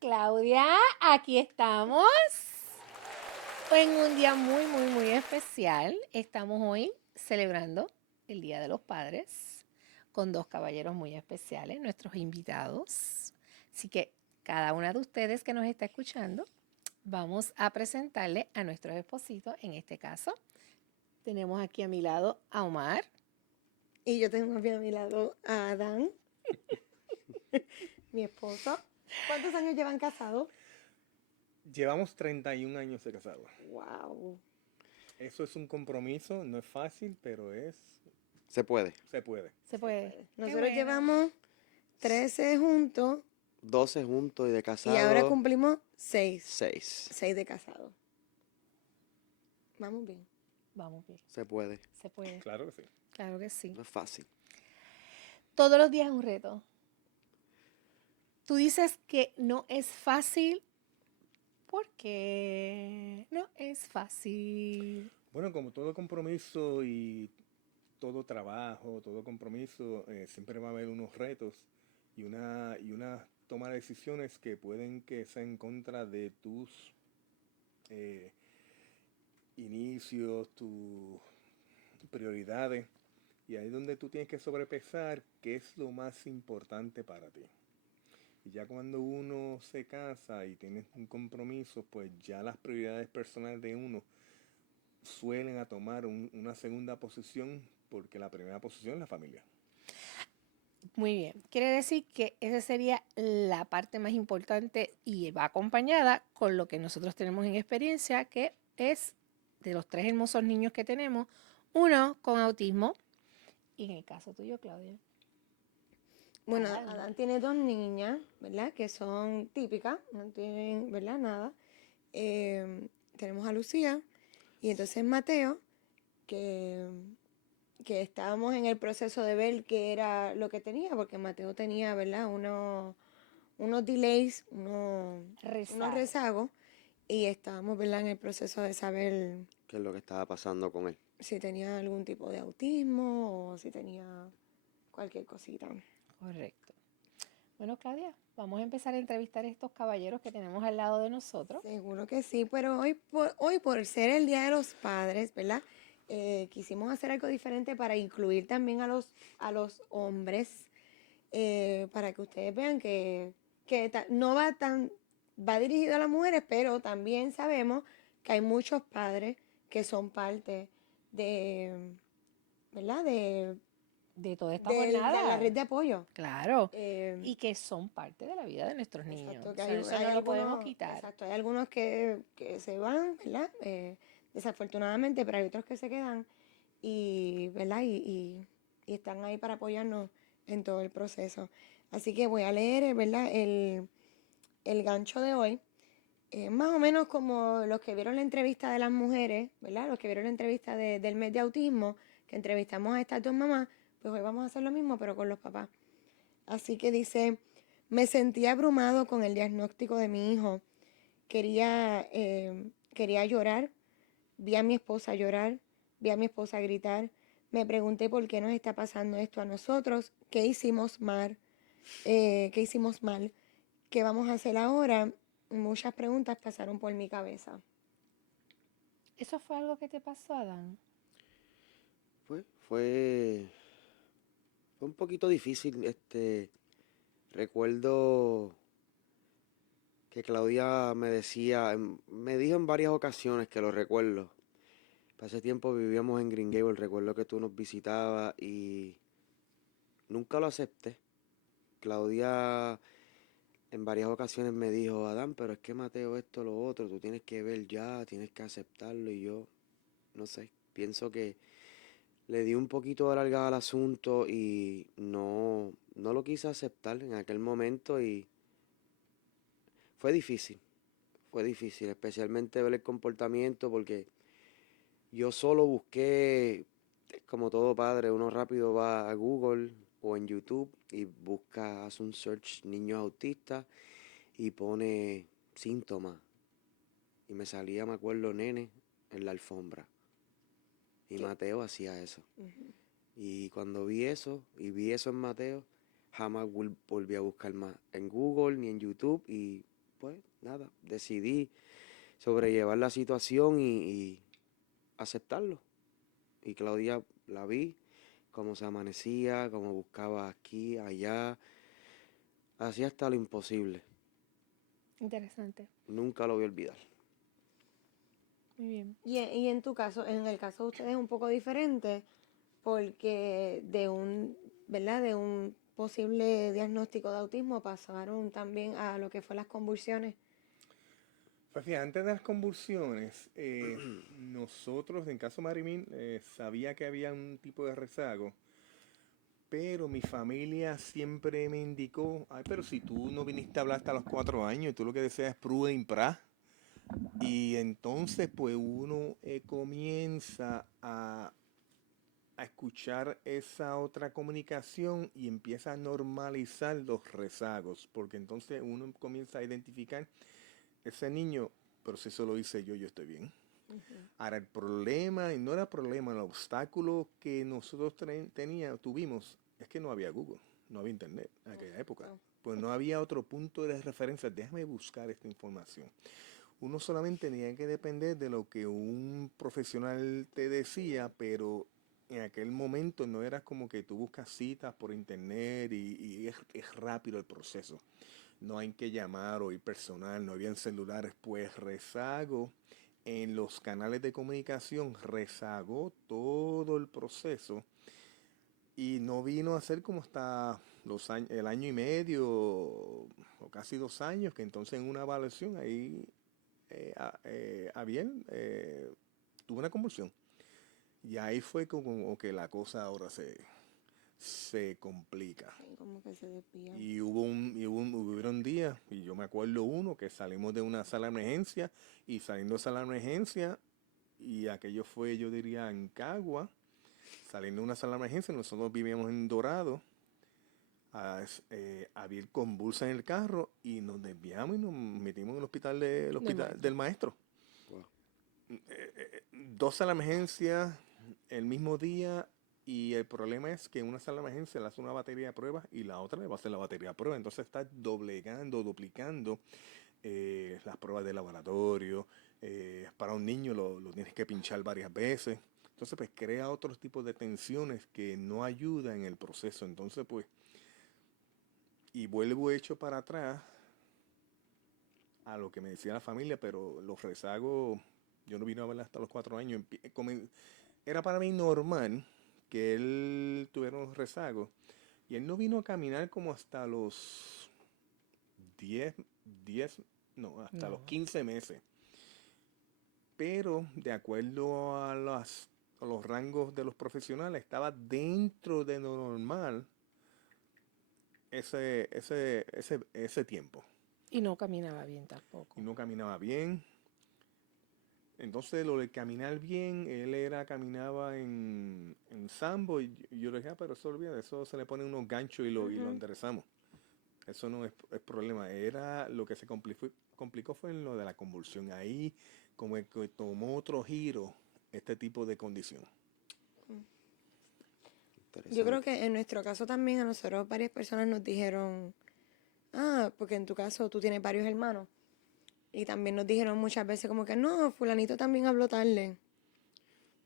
Claudia, aquí estamos en un día muy, muy, muy especial. Estamos hoy celebrando el Día de los Padres con dos caballeros muy especiales, nuestros invitados. Así que cada una de ustedes que nos está escuchando, vamos a presentarle a nuestros espositos. En este caso, tenemos aquí a mi lado a Omar. Y yo tengo aquí a mi lado a Adán, mi esposo. ¿Cuántos años llevan casados? Llevamos 31 años de casado. Wow. Eso es un compromiso, no es fácil, pero Se puede. se puede. Se puede. Nosotros bueno. llevamos 13 juntos 12 juntos y de y casado. ahora cumplimos 6. 6. 6 de casados. Vamos bien. Vamos bien. Se puede. Se puede. Claro que sí. Claro que sí. No es fácil. Todos los días es un reto. Tú dices que no es fácil porque no es fácil. Bueno, como todo compromiso y todo trabajo, todo compromiso, siempre va a haber unos retos y una toma de decisiones que pueden que sea en contra de tus eh, inicios, tus prioridades. Y ahí es donde tú tienes que sobrepesar qué es lo más importante para ti. Y ya cuando uno se casa y tiene un compromiso, pues ya las prioridades personales de uno suelen a tomar una segunda posición porque la primera posición es la familia. Muy bien. Quiere decir que esa sería la parte más importante y va acompañada con lo que nosotros tenemos en experiencia, que es de los tres hermosos niños que tenemos, uno con autismo y en el caso tuyo, Claudia. Bueno, Adán. Adán tiene 2 niñas, ¿verdad? Que son típicas, no tienen, ¿verdad? Nada. Tenemos a Lucía y entonces Mateo, que estábamos en el proceso de ver qué era lo que tenía, porque Mateo tenía, ¿verdad? Unos delays, unos rezagos, y estábamos, ¿verdad? En el proceso de saber ¿Qué es lo que estaba pasando con él? si tenía algún tipo de autismo o si tenía cualquier cosita. Correcto. Bueno, Claudia, vamos a empezar a entrevistar a estos caballeros que tenemos al lado de nosotros. Seguro que sí, pero hoy por ser el Día de los Padres, ¿verdad? Quisimos hacer algo diferente para incluir también a los hombres, para que ustedes vean que no va dirigido a las mujeres, pero también sabemos que hay muchos padres que son parte de, ¿verdad? De toda esta De la jornada. red de apoyo. Claro. Eh, Y que son parte de la vida de nuestros niños. Exacto, que Eso no lo podemos quitar. exacto, hay algunos que se van, ¿verdad? Desafortunadamente, pero hay otros que se quedan y, ¿verdad? Y están ahí para apoyarnos en todo el proceso. Así que voy a leer, ¿verdad? El gancho de hoy. Más o menos como los que vieron la entrevista de las mujeres, ¿verdad? Los que vieron la entrevista del mes de autismo, que entrevistamos a estas dos mamás, pues hoy vamos a hacer lo mismo, pero con los papás. Así que dice, me sentí abrumado con el diagnóstico de mi hijo. Quería llorar, vi a mi esposa llorar, vi a mi esposa gritar. Me pregunté por qué nos está pasando esto a nosotros, qué hicimos mal, qué hicimos mal, qué vamos a hacer ahora. Muchas preguntas pasaron por mi cabeza. ¿Eso fue algo que te pasó, Adán? Fue un poquito difícil. Recuerdo que Claudia me dijo en varias ocasiones que lo recuerdo. Hace tiempo vivíamos en Green Gables, recuerdo que tú nos visitabas y nunca lo acepté. Claudia en varias ocasiones me dijo, Adán, pero es que Mateo esto, lo otro, tú tienes que ver ya, tienes que aceptarlo. Y yo, no sé, pienso que le di un poquito de larga al asunto y no lo quise aceptar en aquel momento y fue difícil, especialmente ver el comportamiento porque yo solo busqué, como todo padre, uno rápido va a Google o en YouTube y busca, hace un search niños autistas y pone síntomas. Y me salía, me acuerdo, nene en la alfombra. Y ¿Qué? Mateo hacía eso. Ujú. Y cuando vi eso, y vi eso en Mateo, jamás volví a buscar más en Google ni en YouTube. Y pues nada, decidí sobrellevar la situación y aceptarlo. Y Claudia la vi, cómo se amanecía, cómo buscaba aquí, allá, hacía hasta lo imposible. Interesante. Nunca lo voy a olvidar. Muy bien. Y en tu caso, en el caso de ustedes es un poco diferente porque ¿verdad? De un posible diagnóstico de autismo pasaron también a lo que fue las convulsiones. Pues fíjate, antes de las convulsiones, nosotros, en caso de Marimín, sabía que había un tipo de rezago, pero mi familia siempre me indicó, ay, pero si tú no viniste a hablar hasta los 4 años y tú lo que deseas es prueba impra, y entonces pues uno comienza a escuchar esa otra comunicación y empieza a normalizar los rezagos, porque entonces uno comienza a identificar ese niño, pero si eso lo hice yo estoy bien. Ahora el problema, y no era problema, el obstáculo que nosotros tuvimos es que no había Google, no había internet en aquella época. Pues no había otro punto de referencia. Déjame buscar esta información. Uno solamente tenía que depender de lo que un profesional te decía, pero en aquel momento no era como que tú buscas citas por internet y es rápido el proceso. No hay que llamar o ir personal, no habían celulares, pues rezago en los canales de comunicación, rezagó todo el proceso y no vino a ser como hasta el año y medio o casi 2 años, que entonces en una evaluación ahí Abiel tuvo una convulsión. Y ahí fue como que la cosa ahora se complica. Sí, como que se desvía. Y hubieron días, y yo me acuerdo uno, que salimos de una sala de emergencia, y saliendo de sala de emergencia, y aquello fue, yo diría, en Cagua, saliendo de una sala de emergencia, nosotros vivíamos en Dorado, había convulsa en el carro, y nos desviamos y nos metimos en el hospital, del maestro. Wow. 2 salas de emergencia el mismo día, y el problema es que en una sala de emergencia le hace una batería de pruebas y la otra le va a hacer la batería de pruebas. Entonces está duplicando las pruebas de laboratorio. Para un niño lo tienes que pinchar varias veces. Entonces pues crea otros tipos de tensiones que no ayudan en el proceso. Entonces pues, y vuelvo hecho para atrás a lo que me decía la familia, pero los rezagos, yo no vine a verla hasta los 4 años. Era para mí normal que él tuviera unos rezagos. Y él no vino a caminar como hasta los 10 hasta los No. 15 meses. Pero de acuerdo a los rangos de los profesionales, estaba dentro de lo normal ese tiempo. Y no caminaba bien tampoco. Y no caminaba bien. Entonces lo de caminar bien, caminaba en sambo, y yo le dije, pero eso olvida, eso se le pone unos ganchos y lo enderezamos. Eso no es problema. Era lo que se complicó fue en lo de la convulsión. Ahí como que tomó otro giro este tipo de condición. Yo creo Interesante. que en nuestro caso también a nosotros varias personas nos dijeron, porque en tu caso tú tienes varios hermanos. Y también nos dijeron muchas veces como que no, fulanito también habló tarde.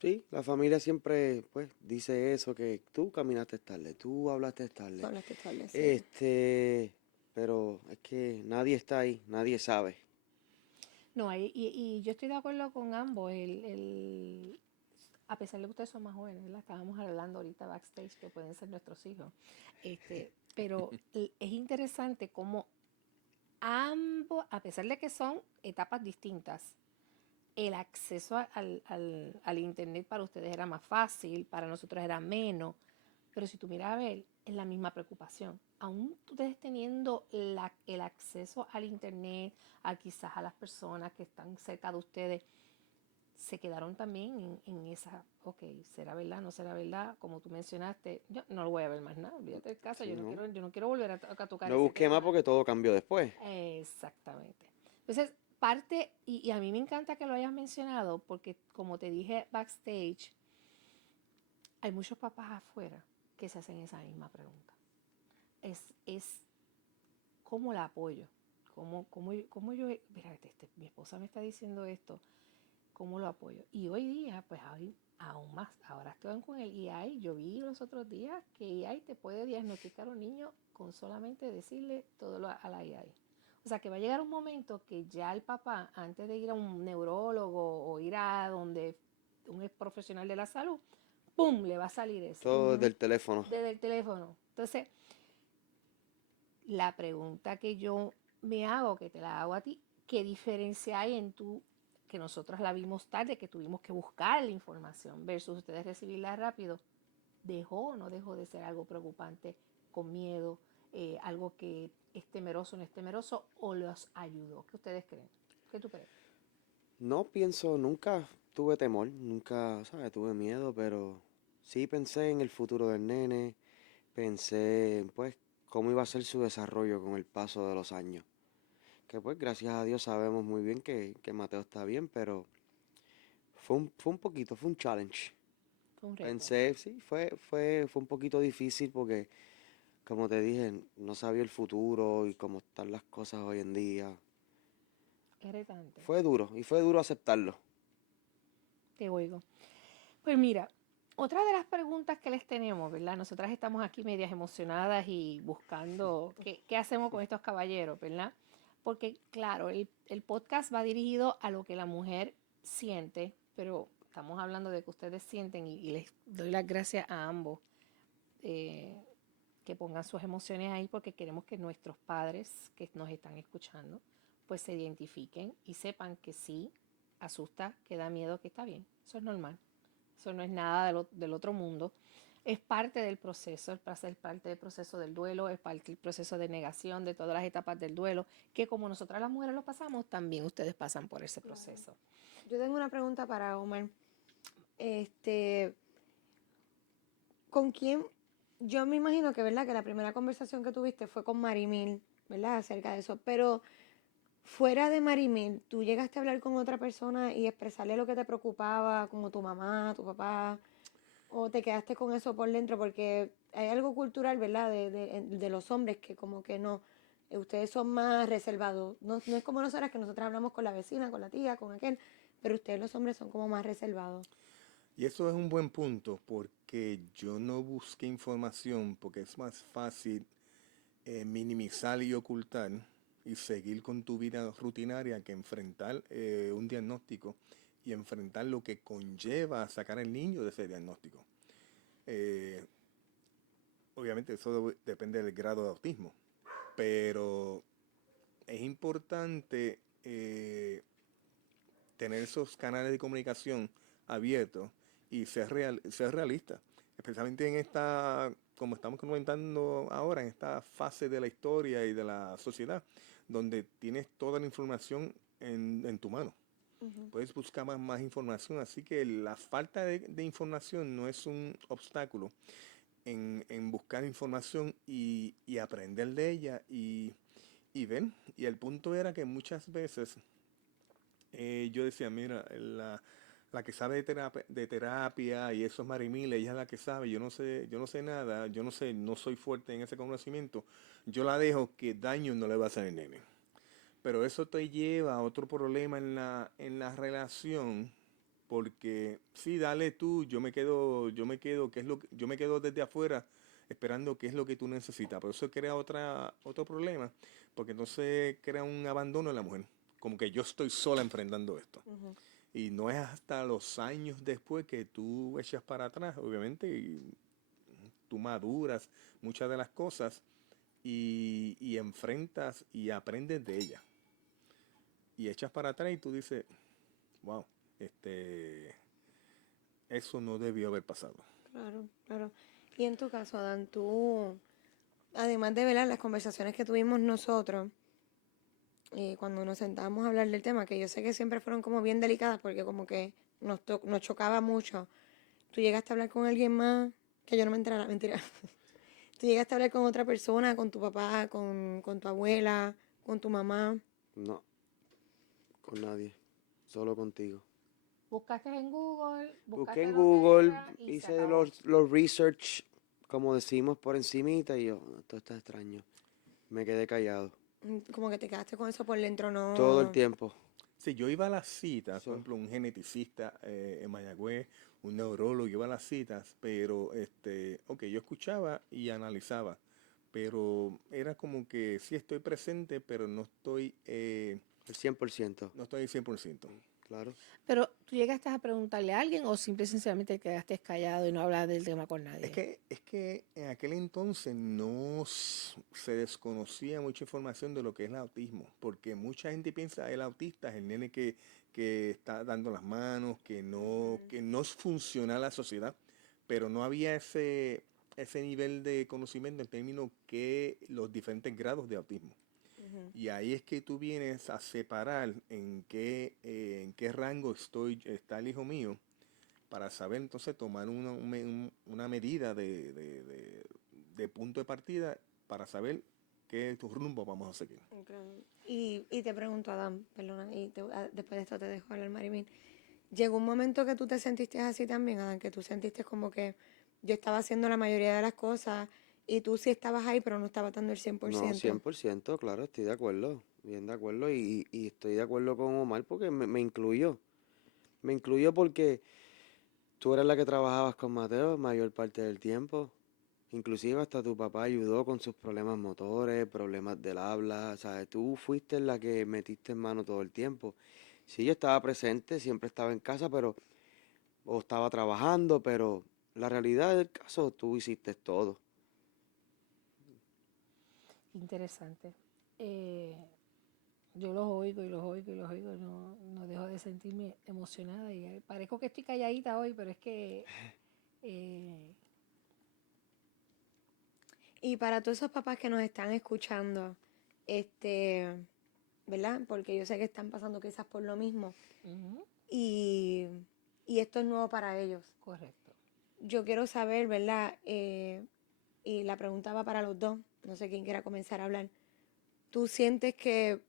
Sí, la familia siempre pues dice eso, que tú caminaste tarde, tú hablaste tarde. Tú hablaste tarde, sí. Pero es que nadie está ahí, nadie sabe. No, y yo estoy de acuerdo con ambos. A pesar de que ustedes son más jóvenes, ¿verdad? Estábamos hablando ahorita backstage que pueden ser nuestros hijos. Pero es interesante cómo ambos, a pesar de que son etapas distintas, el acceso al internet para ustedes era más fácil, para nosotros era menos. Pero si tú miras a ver, es la misma preocupación. Aún ustedes teniendo el acceso al internet, quizás a las personas que están cerca de ustedes, se quedaron también en esa, ok, ¿será verdad? ¿No será verdad? Como tú mencionaste, yo no lo voy a ver más nada, olvídate del caso, Sí, yo no ¿no? quiero, yo no quiero volver a tocar No ese busqué más tema. porque todo cambió después. Exactamente. Entonces, y a mí me encanta que lo hayas mencionado, porque como te dije backstage, hay muchos papás afuera que se hacen esa misma pregunta. Es cómo la apoyo, Espérate, mi esposa me está diciendo esto, ¿cómo lo apoyo? Y hoy día, pues aún más, ahora estoy con el EI. Yo vi los otros días que EI te puede diagnosticar a un niño con solamente decirle todo a la EI. O sea, que va a llegar un momento que ya el papá, antes de ir a un neurólogo o ir a donde un profesional de la salud, ¡pum!, le va a salir eso Todo del teléfono. desde el teléfono. Entonces, la pregunta que yo me hago, que te la hago a ti, ¿qué diferencia hay en tú, que nosotros la vimos tarde, que tuvimos que buscar la información, versus ustedes recibirla rápido? ¿Dejó o no dejó de ser algo preocupante, con miedo, algo que es temeroso, no es temeroso, o los ayudó? ¿Qué ustedes creen? ¿Qué tú crees? No pienso, nunca tuve temor, nunca, ¿sabes? Tuve miedo, pero sí pensé en el futuro del nene, pensé en, pues, cómo iba a ser su desarrollo con el paso de los años. Que pues, gracias a Dios sabemos muy bien que Mateo está bien, pero fue un challenge. Fue un reto. Pensé, sí, fue un poquito difícil porque, como te dije, no sabía el futuro y cómo están las cosas hoy en día. Es retante. Fue duro, y fue duro aceptarlo. Te oigo. Pues mira, otra de las preguntas que les tenemos, ¿verdad? Nosotras estamos aquí medias emocionadas y buscando qué hacemos con estos caballeros, ¿verdad? Porque claro, el podcast va dirigido a lo que la mujer siente, pero estamos hablando de que ustedes sienten, y les doy las gracias a ambos, eh, que pongan sus emociones ahí, porque queremos que nuestros padres que nos están escuchando pues se identifiquen y sepan que sí, asusta, que da miedo, que está bien. Eso es normal. Eso no es nada del otro mundo. Es parte del proceso, es parte del proceso del duelo, es parte del proceso de negación, de todas las etapas del duelo, que como nosotras las mujeres lo pasamos, también ustedes pasan por ese proceso. Yo tengo una pregunta para Omar. ¿Con quién? Yo me imagino que, ¿verdad? Que la primera conversación que tuviste fue con Marimil, ¿verdad? Acerca de eso. Pero fuera de Marimil, ¿tú llegaste a hablar con otra persona y expresarle lo que te preocupaba, como tu mamá, tu papá? ¿O te quedaste con eso por dentro? Porque hay algo cultural, ¿verdad? De los hombres que como que no, ustedes son más reservados. No, no es como nosotras, que nosotras hablamos con la vecina, con la tía, con aquel, pero ustedes los hombres son como más reservados. Y eso es un buen punto porque yo no busqué información porque es más fácil minimizar y ocultar y seguir con tu vida rutinaria que enfrentar un diagnóstico y enfrentar lo que conlleva a sacar al niño de ese diagnóstico. Eh, Obviamente eso depende del grado de autismo, pero es importante tener esos canales de comunicación abiertos y ser realista, especialmente en esta, como estamos comentando ahora, en esta fase de la historia y de la sociedad, donde tienes toda la información en tu mano. Puedes buscar más información, así que la falta de información no es un obstáculo en buscar información y aprender de ella y ver. Y el punto era que muchas veces yo decía, mira, la que sabe de terapia y eso es Marimil, ella es la que sabe, yo no sé nada, no soy fuerte en ese conocimiento, yo la dejo, que daño no le va a hacer al nene. Pero eso te lleva a otro problema en la relación, porque sí, dale tú, yo me quedo desde afuera esperando qué es lo que tú necesitas, pero eso crea otro problema, porque entonces crea un abandono en la mujer, como que yo estoy sola enfrentando esto. Y no es hasta los años después que tú echas para atrás, obviamente, y tú maduras muchas de las cosas y enfrentas y aprendes de ellas. Y echas para atrás y tú dices, wow, eso no debió haber pasado. Claro, claro. Y en tu caso, Adán, tú, además de ver las conversaciones que tuvimos nosotros, cuando nos sentábamos a hablar del tema, que yo sé que siempre fueron como bien delicadas porque como que nos chocaba mucho, tú llegaste a hablar con alguien más, que yo no me enterara, mentira. Tú llegaste a hablar con otra persona, con tu papá, con tu abuela, con tu mamá. No, con nadie, solo contigo. Buscaste en Google, Busqué buscaste en lo que Google, era y se hice acabó. los research, como decimos, por encimita, y yo, esto está extraño. Me quedé callado. Como que te quedaste con eso por dentro, Todo el no. tiempo. Sí, yo iba a las citas, por Eso, ejemplo, un geneticista en Mayagüez, un neurólogo, iba a las citas, pero, ok, yo escuchaba y analizaba, pero era como que sí estoy presente, pero el 100%. no estoy 100%. Claro. Pero tú llegaste a preguntarle a alguien o simple y sencillamente quedaste callado y no hablas del tema con nadie. Es que en aquel entonces se desconocía mucha información de lo que es el autismo, porque mucha gente piensa el autista es el nene que está dando las manos, que no es funcional a la sociedad, pero no había ese nivel de conocimiento en términos que los diferentes grados de autismo. Ujú. Y ahí es que tú vienes a separar en qué rango está el hijo mío para saber entonces tomar una medida de punto de partida para saber qué tu rumbo vamos a seguir. Ok. Y te pregunto, Adam, perdona, después de esto te dejo hablar, Marimín. ¿Llegó un momento que tú te sentiste así también, Adam? Que tú sentiste como que yo estaba haciendo la mayoría de las cosas y tú sí estabas ahí, pero no estabas dando el No, 100%. 100%, claro, estoy de acuerdo. Bien de acuerdo. Y estoy de acuerdo con Omar porque me incluyó. Me incluyó porque tú eras la que trabajabas con Mateo mayor parte del tiempo. Inclusive hasta tu papá ayudó con sus problemas motores, problemas del habla. ¿Sabes? Tú fuiste la que metiste en mano todo el tiempo. Sí, yo estaba presente, siempre estaba en casa, pero o estaba trabajando, pero la realidad del caso, tú hiciste todo. Interesante. Eh, yo los oigo y los oigo y los oigo, no dejo de sentirme emocionada y parezco que estoy calladita hoy, pero es que eh, Y para todos esos papás que nos están escuchando, este, ¿verdad? Porque yo sé que están pasando quizás por lo mismo ujú, y, y esto es nuevo para ellos. correcto. Yo quiero saber, ¿verdad? Y la pregunta va para los dos, no sé quién quiera comenzar a hablar. ¿Tú sientes que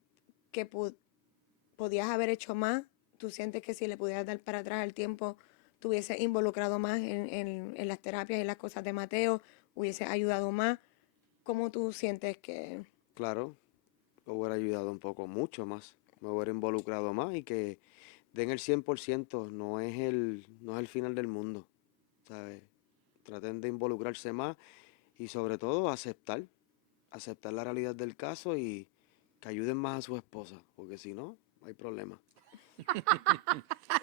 podías haber hecho más? ¿Tú sientes que si le pudieras dar para atrás el tiempo, te hubiese involucrado más en las terapias y las cosas de Mateo, hubiese ayudado más? ¿Cómo tú sientes que... Claro, me hubiera ayudado un poco, mucho más. Me hubiera involucrado más y que den el 100%, no es el final del mundo, ¿sabes? Traten de involucrarse más y sobre todo aceptar la realidad del caso y que ayuden más a su esposa, porque si no, hay problema.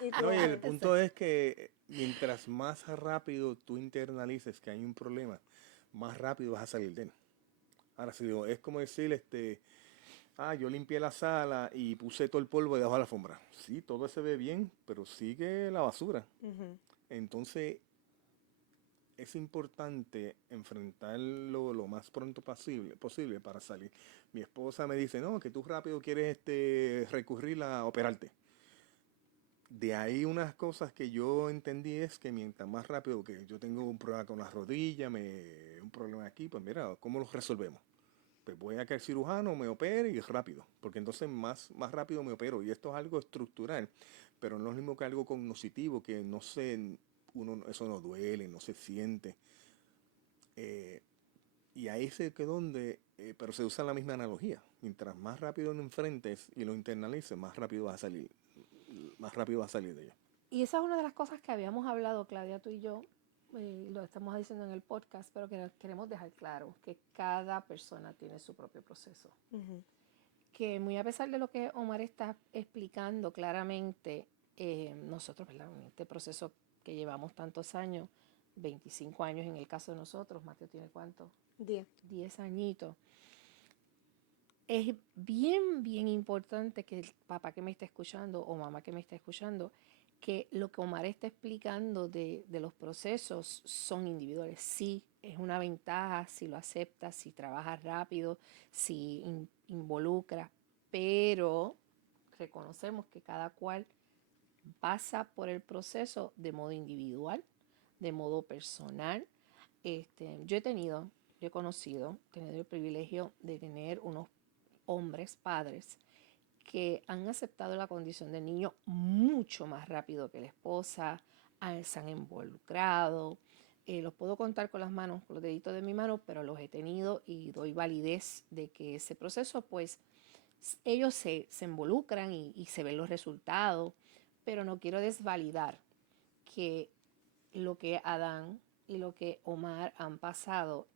Y tú, No, y el Omar? punto es que mientras más rápido tú internalices que hay un problema, más rápido vas a salir de él. Ahora, si digo, es como decir, yo limpié la sala y puse todo el polvo debajo de la alfombra. Sí, todo se ve bien, pero sigue la basura. Ujú. Entonces, es importante enfrentarlo lo más pronto posible para salir. Mi esposa me dice, no, que tú rápido quieres recurrir a operarte. De ahí unas cosas que yo entendí es que mientras más rápido que yo tengo un problema con la rodilla, un problema aquí, pues mira, ¿cómo los resolvemos? Pues voy a que el cirujano me opere y rápido, porque entonces más rápido me opero. Y esto es algo estructural, pero no es lo mismo que algo cognitivo, que no sé, eso no duele, no se siente. Eh, y ahí se quedó pero se usa la misma analogía. Mientras más rápido lo enfrentes y lo internalices, más rápido vas a salir de ella. Y esa es una de las cosas que habíamos hablado, Claudia, tú y yo, lo estamos diciendo en el podcast, pero que queremos dejar claro que cada persona tiene su propio proceso. Ujú. Que muy a pesar de lo que Omar está explicando claramente, nosotros, ¿verdad? En este proceso que llevamos tantos años, 25 años en el caso de nosotros, Mateo tiene ¿cuánto? 10. 10 añitos. Es bien importante que el papá que me está escuchando o mamá que me está escuchando, que lo que Omar está explicando de los procesos son individuales. Sí, es una ventaja si lo aceptas, si trabajas rápido, si involucras, pero reconocemos que cada cual pasa por el proceso de modo individual, de modo personal. Yo he conocido, tenido el privilegio de tener unos hombres, padres, que han aceptado la condición del niño mucho más rápido que la esposa, se han involucrado, los puedo contar con las manos, con los deditos de mi mano, pero los he tenido y doy validez de que ese proceso, pues, ellos se involucran y se ven los resultados, pero no quiero desvalidar que lo que Adán y lo que Omar han pasado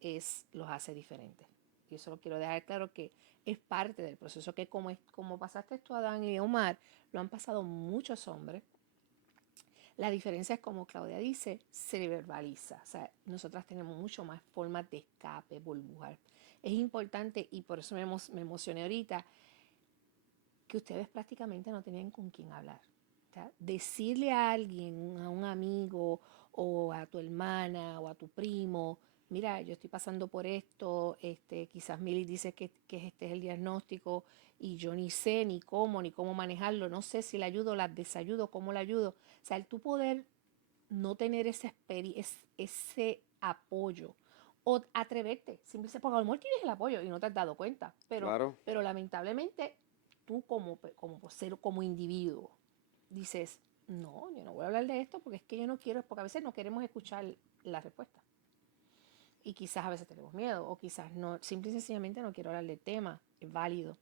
los hace diferentes. Y eso lo quiero dejar claro que es parte del proceso que como pasaste tú, Adán y Omar, lo han pasado muchos hombres. La diferencia es, como Claudia dice, se verbaliza. O sea, nosotras tenemos mucho más formas de escape, burbujas. Es importante, y por eso me emocioné ahorita, que ustedes prácticamente no tenían con quién hablar. O sea, decirle a alguien, a un amigo o a tu hermana o a tu primo, mira, yo estoy pasando por esto, quizás Milly dice que este es el diagnóstico y yo ni sé ni cómo manejarlo, no sé si le ayudo, la desayudo, cómo le ayudo. O sea, el tu poder no tener ese apoyo o atreverte, simplemente porque a lo mejor tienes el apoyo y no te has dado cuenta, Claro. pero lamentablemente tú como individuo dices, no, yo no voy a hablar de esto porque es que yo no quiero, porque a veces no queremos escuchar la respuesta. Y quizás a veces tenemos miedo, o quizás no, simple y sencillamente no quiero hablar del tema, es válido.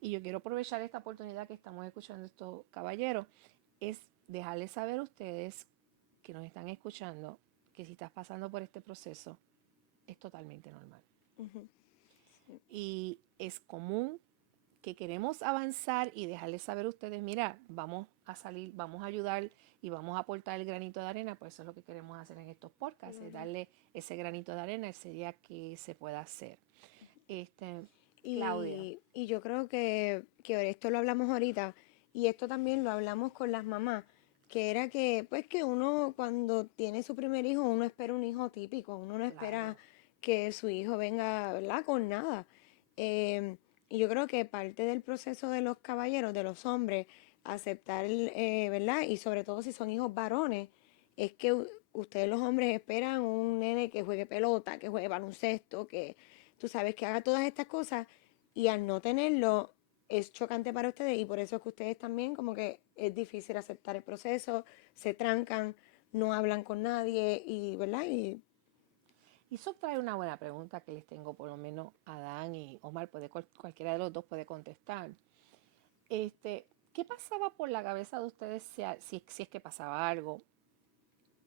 Y yo quiero aprovechar esta oportunidad que estamos escuchando estos caballeros, es dejarles saber a ustedes que nos están escuchando, que si estás pasando por este proceso, es totalmente normal. Ujú. Y es común que queremos avanzar y dejarles saber a ustedes, mira, vamos a salir, vamos a ayudar y vamos a aportar el granito de arena, pues eso es lo que queremos hacer en estos podcasts, es darle ese granito de arena ese día que se pueda hacer. Claudia. Y yo creo que esto lo hablamos ahorita, y esto también lo hablamos con las mamás, que era que, pues que uno cuando tiene su primer hijo, uno espera un hijo típico, uno no espera Claro. que su hijo venga, ¿verdad? Con nada. Y yo creo que parte del proceso de los caballeros, de los hombres, aceptar, ¿verdad? Y sobre todo si son hijos varones, es que ustedes los hombres esperan un nene que juegue pelota, que juegue baloncesto, que tú sabes que haga todas estas cosas, y al no tenerlo es chocante para ustedes, y por eso es que ustedes también como que es difícil aceptar el proceso, se trancan, no hablan con nadie y, ¿verdad? Y eso trae una buena pregunta que les tengo, por lo menos Adán y Omar, cualquiera de los dos puede contestar. ¿Qué pasaba por la cabeza de ustedes si es que pasaba algo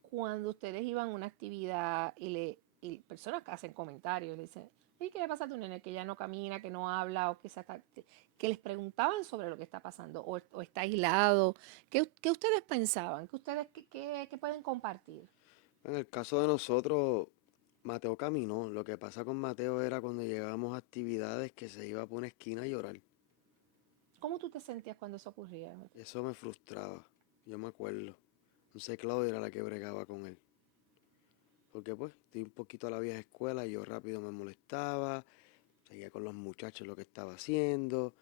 cuando ustedes iban a una actividad y personas que hacen comentarios, le dicen, ¿y qué le pasa a tu nene? Que ya no camina, que no habla, o que les preguntaban sobre lo que está pasando, o está aislado? ¿Qué ustedes pensaban? ¿Qué pueden compartir? En el caso de nosotros, Mateo caminó. Lo que pasa con Mateo era cuando llegábamos a actividades que se iba por una esquina a llorar. ¿Cómo tú te sentías cuando eso ocurría? Eso me frustraba, yo me acuerdo. Entonces Claudia era la que bregaba con él. Porque pues, estoy un poquito a la vieja escuela y yo rápido me molestaba, seguía con los muchachos lo que estaba haciendo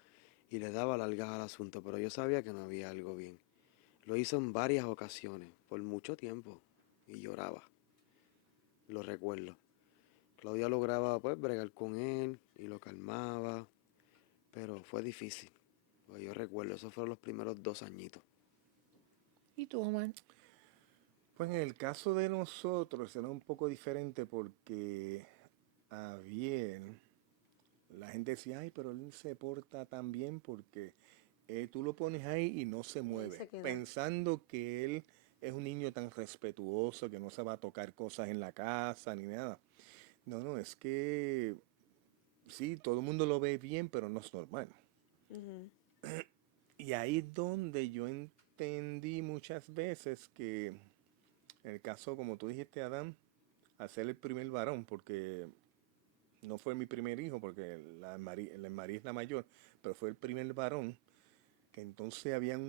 y le daba largas al asunto, pero yo sabía que no había algo bien. Lo hizo en varias ocasiones, por mucho tiempo, y lloraba. Lo recuerdo. Claudia lograba pues bregar con él y lo calmaba, pero fue difícil. Pues yo recuerdo, esos fueron los primeros 2 añitos. ¿Y tú, Omar? Pues en el caso de nosotros era un poco diferente porque a bien la gente decía, ay, pero él se porta tan bien porque tú lo pones ahí y no se ahí mueve, se queda. pensando que él es un niño tan respetuoso que no se va a tocar cosas en la casa ni nada. No, no, es que sí, todo el mundo lo ve bien, pero no es normal. Ujú. Y ahí es donde yo entendí muchas veces que en el caso, como tú dijiste, Adán, hacer el primer varón, porque no fue mi primer hijo, porque la María es la mayor, pero fue el primer varón, que entonces había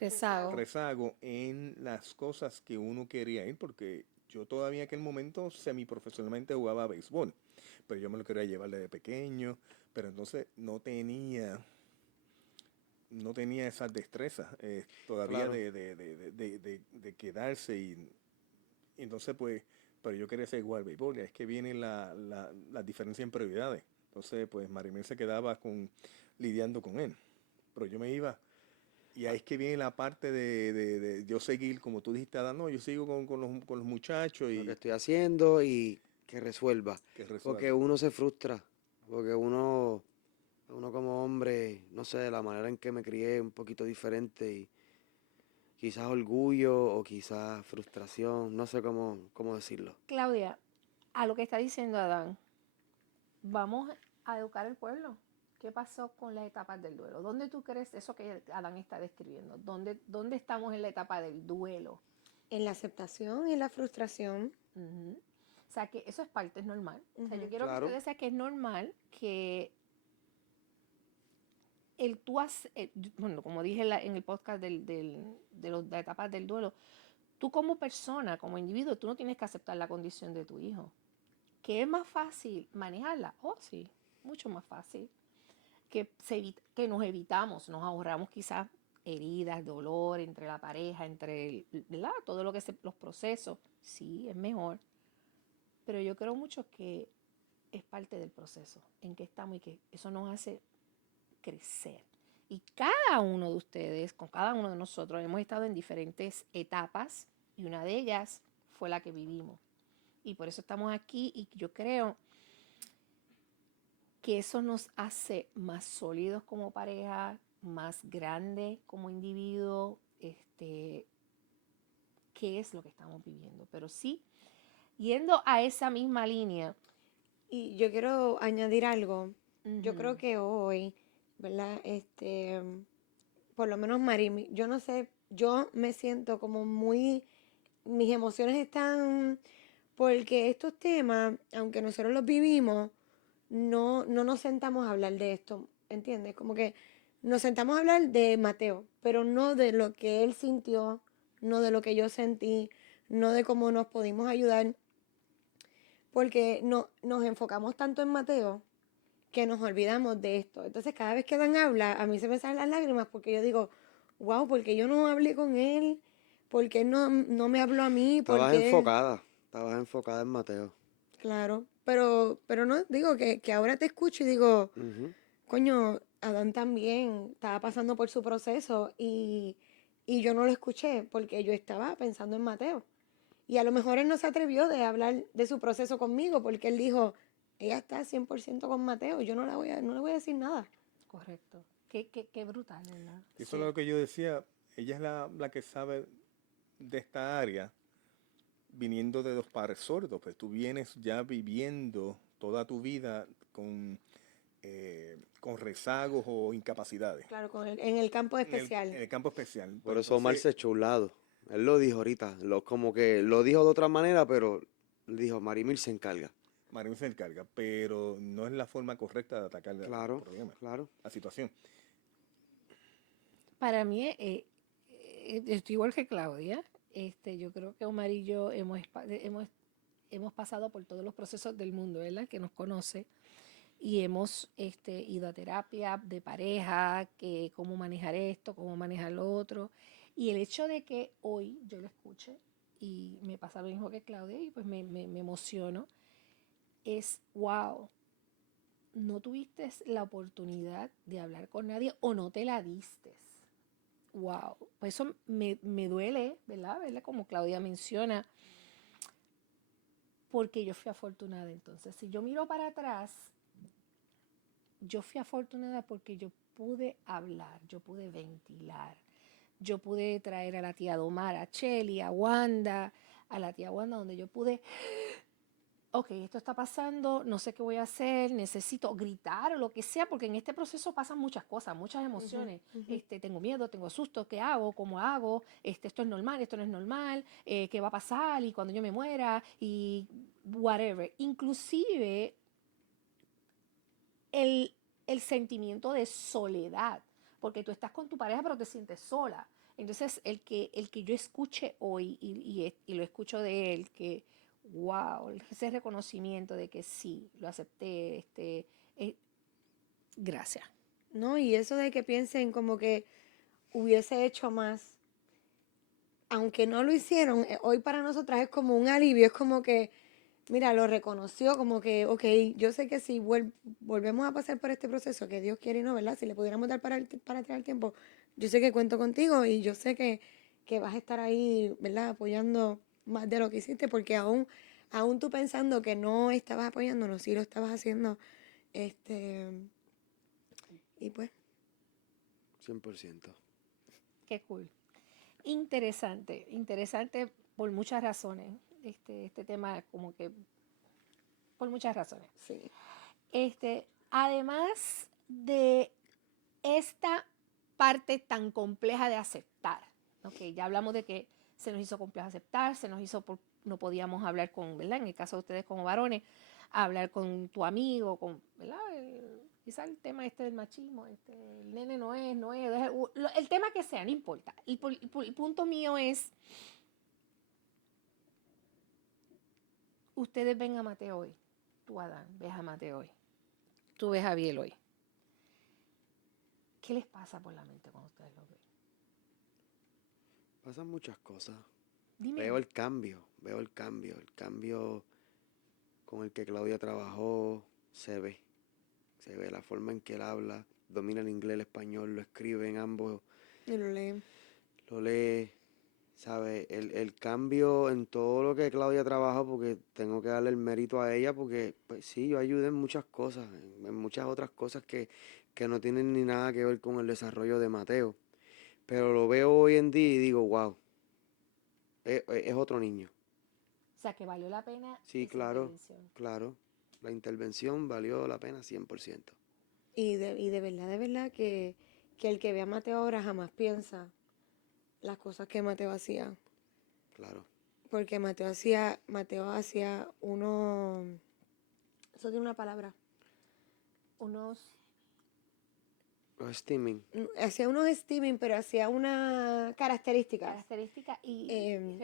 Rezago. rezago en las cosas que uno quería ir, porque yo todavía en aquel momento semiprofesionalmente jugaba béisbol, pero yo me lo quería llevar desde pequeño, pero entonces no tenía esas destrezas todavía Claro. de quedarse y entonces pues, pero yo quería ser igual al béisbol, y es que viene la diferencia en prioridades. Entonces pues Marimel se quedaba lidiando con él, pero yo me iba Y ahí es que viene la parte de yo seguir, como tú dijiste, Adán, no, yo sigo con los muchachos lo que y estoy haciendo y que resuelva. que Porque resuelva. uno se frustra, porque uno como hombre, no sé, la manera en que me crié un poquito diferente y quizás orgullo o quizás frustración, no sé cómo decirlo. Claudia, a lo que está diciendo Adán, vamos a educar al pueblo. ¿Qué pasó con las etapas del duelo? ¿Dónde tú crees eso que Adán está describiendo? ¿Dónde estamos en la etapa del duelo? En la aceptación y la frustración. Ujú. O sea, que eso es parte, es normal. O sea, yo Ujú. quiero que Claro, ustedes sepan que es normal que bueno, como dije en el podcast de las etapas del duelo, tú como persona, como individuo, tú no tienes que aceptar la condición de tu hijo. ¿Que es más fácil manejarla? Oh, sí, mucho más fácil. Que nos evitamos, nos ahorramos quizás heridas, dolor entre la pareja, ¿verdad? Todo lo que los procesos, sí, es mejor. Pero yo creo mucho que es parte del proceso en que estamos y que eso nos hace crecer. Y cada uno de ustedes, con cada uno de nosotros, hemos estado en diferentes etapas y una de ellas fue la que vivimos. Y por eso estamos aquí y yo creo que eso nos hace más sólidos como pareja, más grandes como individuo, qué es lo que estamos viviendo. Pero sí, yendo a esa misma línea. Y yo quiero añadir algo. Yo creo Ujú. que hoy, ¿verdad? Por lo menos Mari, yo no sé, yo me siento como muy, mis emociones están, porque estos temas, aunque nosotros los vivimos, no nos sentamos a hablar de esto, ¿entiendes? Como que nos sentamos a hablar de Mateo, pero no de lo que él sintió, no de lo que yo sentí, no de cómo nos pudimos ayudar, porque no, nos enfocamos tanto en Mateo que nos olvidamos de esto. Entonces, cada vez que Dan habla, a mí se me salen las lágrimas porque yo digo, wow, porque yo no hablé con él, porque él no me habló a mí, porque, estabas enfocada en Mateo. claro, pero no, digo que ahora te escucho y digo, Ujú. coño, Adán también estaba pasando por su proceso y yo no lo escuché porque yo estaba pensando en Mateo. Y a lo mejor él no se atrevió de hablar de su proceso conmigo porque él dijo, ella está 100% con Mateo, yo no le voy a decir nada. Correcto. Qué brutal, ¿verdad? Y eso es Sí, lo que yo decía, ella es la que sabe de esta área viniendo de dos padres sordos, pues tú vienes ya viviendo toda tu vida con rezagos o incapacidades claro, en el campo en especial. el campo especial. Por Pues eso Omar entonces, se echó a un lado. Él lo dijo ahorita, como que lo dijo de otra manera, pero dijo, Marimil se encarga. Marín se encarga, pero no es la forma correcta de atacar el Claro, problema, claro. la situación. Para mí, estoy igual que Claudia. Yo creo que Omar y yo hemos pasado por todos los procesos del mundo, ¿verdad? Que nos conoce. Y hemos ido a terapia de pareja, que cómo manejar esto, cómo manejar lo otro. Y el hecho de que hoy yo lo escuche y me pasa lo mismo que Claudia y pues me emociono, es wow, no tuviste la oportunidad de hablar con nadie o no te la diste. Wow, pues eso me duele, ¿verdad? ¿Verdad? Como Claudia menciona, porque yo fui afortunada. Entonces, si yo miro para atrás, yo fui afortunada porque yo pude hablar, yo pude ventilar, yo pude traer a la tía Domar, a Cheli, a Wanda, a la tía Wanda, donde yo pude, ok, esto está pasando, no sé qué voy a hacer, necesito gritar o lo que sea, porque en este proceso pasan muchas cosas, muchas Ujú, emociones. ujú. Tengo miedo, tengo susto, ¿qué hago? ¿Cómo hago? Esto es normal, esto no es normal, ¿qué va a pasar? Y cuando yo me muera, y whatever. Inclusive el, el sentimiento de soledad, porque tú estás con tu pareja pero te sientes sola. Entonces, el que yo escuche hoy y lo escucho de él, que, wow, ese reconocimiento de que sí, lo acepté, eh, gracias. ¿No? Y eso de que piensen como que hubiese hecho más, aunque no lo hicieron, hoy para nosotras es como un alivio, es como que mira, lo reconoció como que, ok, yo sé que si volvemos a pasar por este proceso, que Dios quiere y no, ¿verdad? Si le pudiéramos dar para atrás el tiempo, yo sé que cuento contigo y yo sé que vas a estar ahí, ¿verdad? Apoyando más de lo que hiciste, porque aún tú pensando que no estabas apoyándonos, sí lo estabas haciendo, este, y pues, 100%. Qué cool. Interesante, interesante por muchas razones. Este tema como que por muchas razones. sí. Además de esta parte tan compleja de aceptar, ¿ok? Ya hablamos de que se nos hizo complejo aceptar, se nos hizo no podíamos hablar con, ¿verdad? En el caso de ustedes como varones, hablar con tu amigo, con, ¿verdad? Quizá el tema del machismo, el nene no es, el tema que sea, no importa. El punto mío es, ustedes ven a Mateo hoy, tú Adán, ves a Mateo hoy, tú ves a Biel hoy. ¿Qué les pasa por la mente cuando ustedes lo ven? Pasan muchas cosas. Dime. Veo el cambio con el que Claudia trabajó, se ve la forma en que él habla, domina el inglés, el español, lo escribe en ambos, Y lo leen. lo lee, ¿sabe? El cambio en todo lo que Claudia trabaja, porque tengo que darle el mérito a ella, porque pues sí, yo ayudé en muchas cosas, en muchas otras cosas que no tienen ni nada que ver con el desarrollo de Mateo, pero lo veo hoy en día y digo, wow, es otro niño. O sea, que valió la pena Sí, esa claro, intervención. claro, la intervención valió la pena 100%. Y de verdad que el que ve a Mateo ahora jamás piensa las cosas que Mateo hacía. Claro. Porque Mateo hacía eso tiene una palabra, Unos Los steaming, hacía unos steaming, pero hacía una características características y em,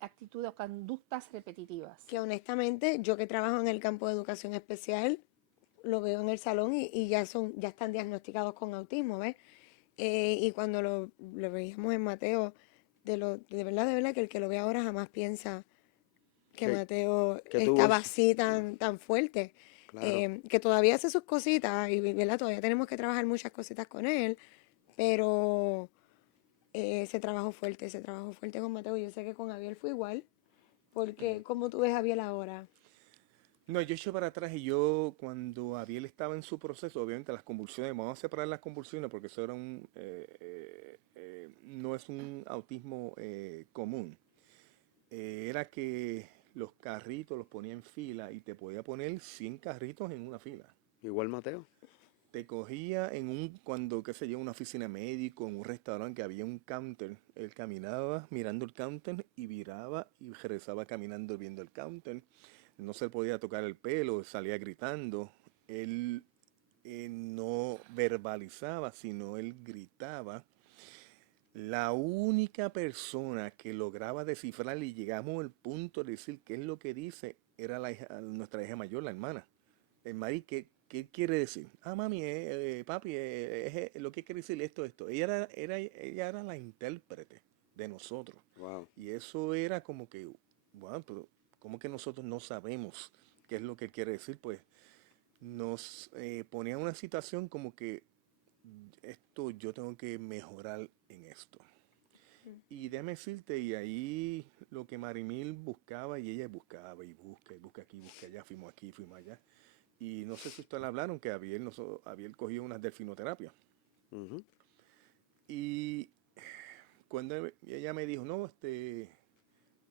actitudes o conductas repetitivas. que honestamente yo que trabajo en el campo de educación especial, lo veo en el salón y ya están diagnosticados con autismo, ¿ves? Y cuando lo veíamos en Mateo, de verdad que el que lo ve ahora jamás piensa que que, Mateo que tuvo, estaba así tan fuerte. claro, Que todavía hace sus cositas y ¿verdad? Todavía tenemos que trabajar muchas cositas con él, pero se trabajó fuerte con Mateo. Yo sé que con Abiel fue igual, porque como tú ves a Abiel ahora, No, yo echo para atrás y yo cuando Ariel estaba en su proceso, obviamente las convulsiones, vamos a separar las convulsiones porque eso era no es un autismo común. Era que los carritos los ponía en fila y te podía poner 100 carritos en una fila. igual Mateo. Te cogía cuando, qué sé yo, una oficina médico, en un restaurante que había un counter. Él caminaba mirando el counter y viraba y regresaba caminando viendo el counter. No se le podía tocar el pelo, salía gritando. Él no verbalizaba, sino él gritaba. La única persona que lograba descifrar y llegamos al punto de decir qué es lo que dice era nuestra hija mayor, la hermana. Mari, ¿qué quiere decir? Ah, mami, papi, lo que quiere decir esto. Ella era la intérprete de nosotros. Wow. Y eso era como que, bueno, pero ¿cómo que nosotros no sabemos qué es lo que quiere decir? Pues nos ponía en una situación como que esto yo tengo que mejorar en esto. Y déjame decirte, y ahí lo que Marimil buscaba y ella buscaba y busca aquí, busca allá, fuimos aquí, fuimos allá. Y no sé si ustedes hablaron que Abiel cogió unas delfinoterapias. Ujú. Y cuando ella me dijo, no,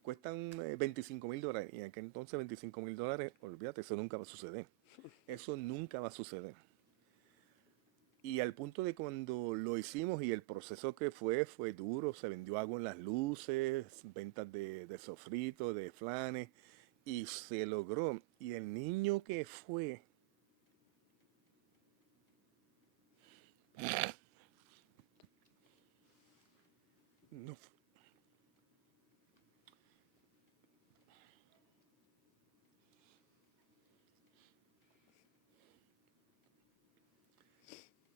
cuestan $25,000. Y en aquel entonces $25,000, olvídate, eso nunca va a suceder. Eso nunca va a suceder. Y al punto de cuando lo hicimos y el proceso que fue duro, se vendió agua en las luces, ventas de sofrito, de flanes, y se logró. Y el niño que fue, no,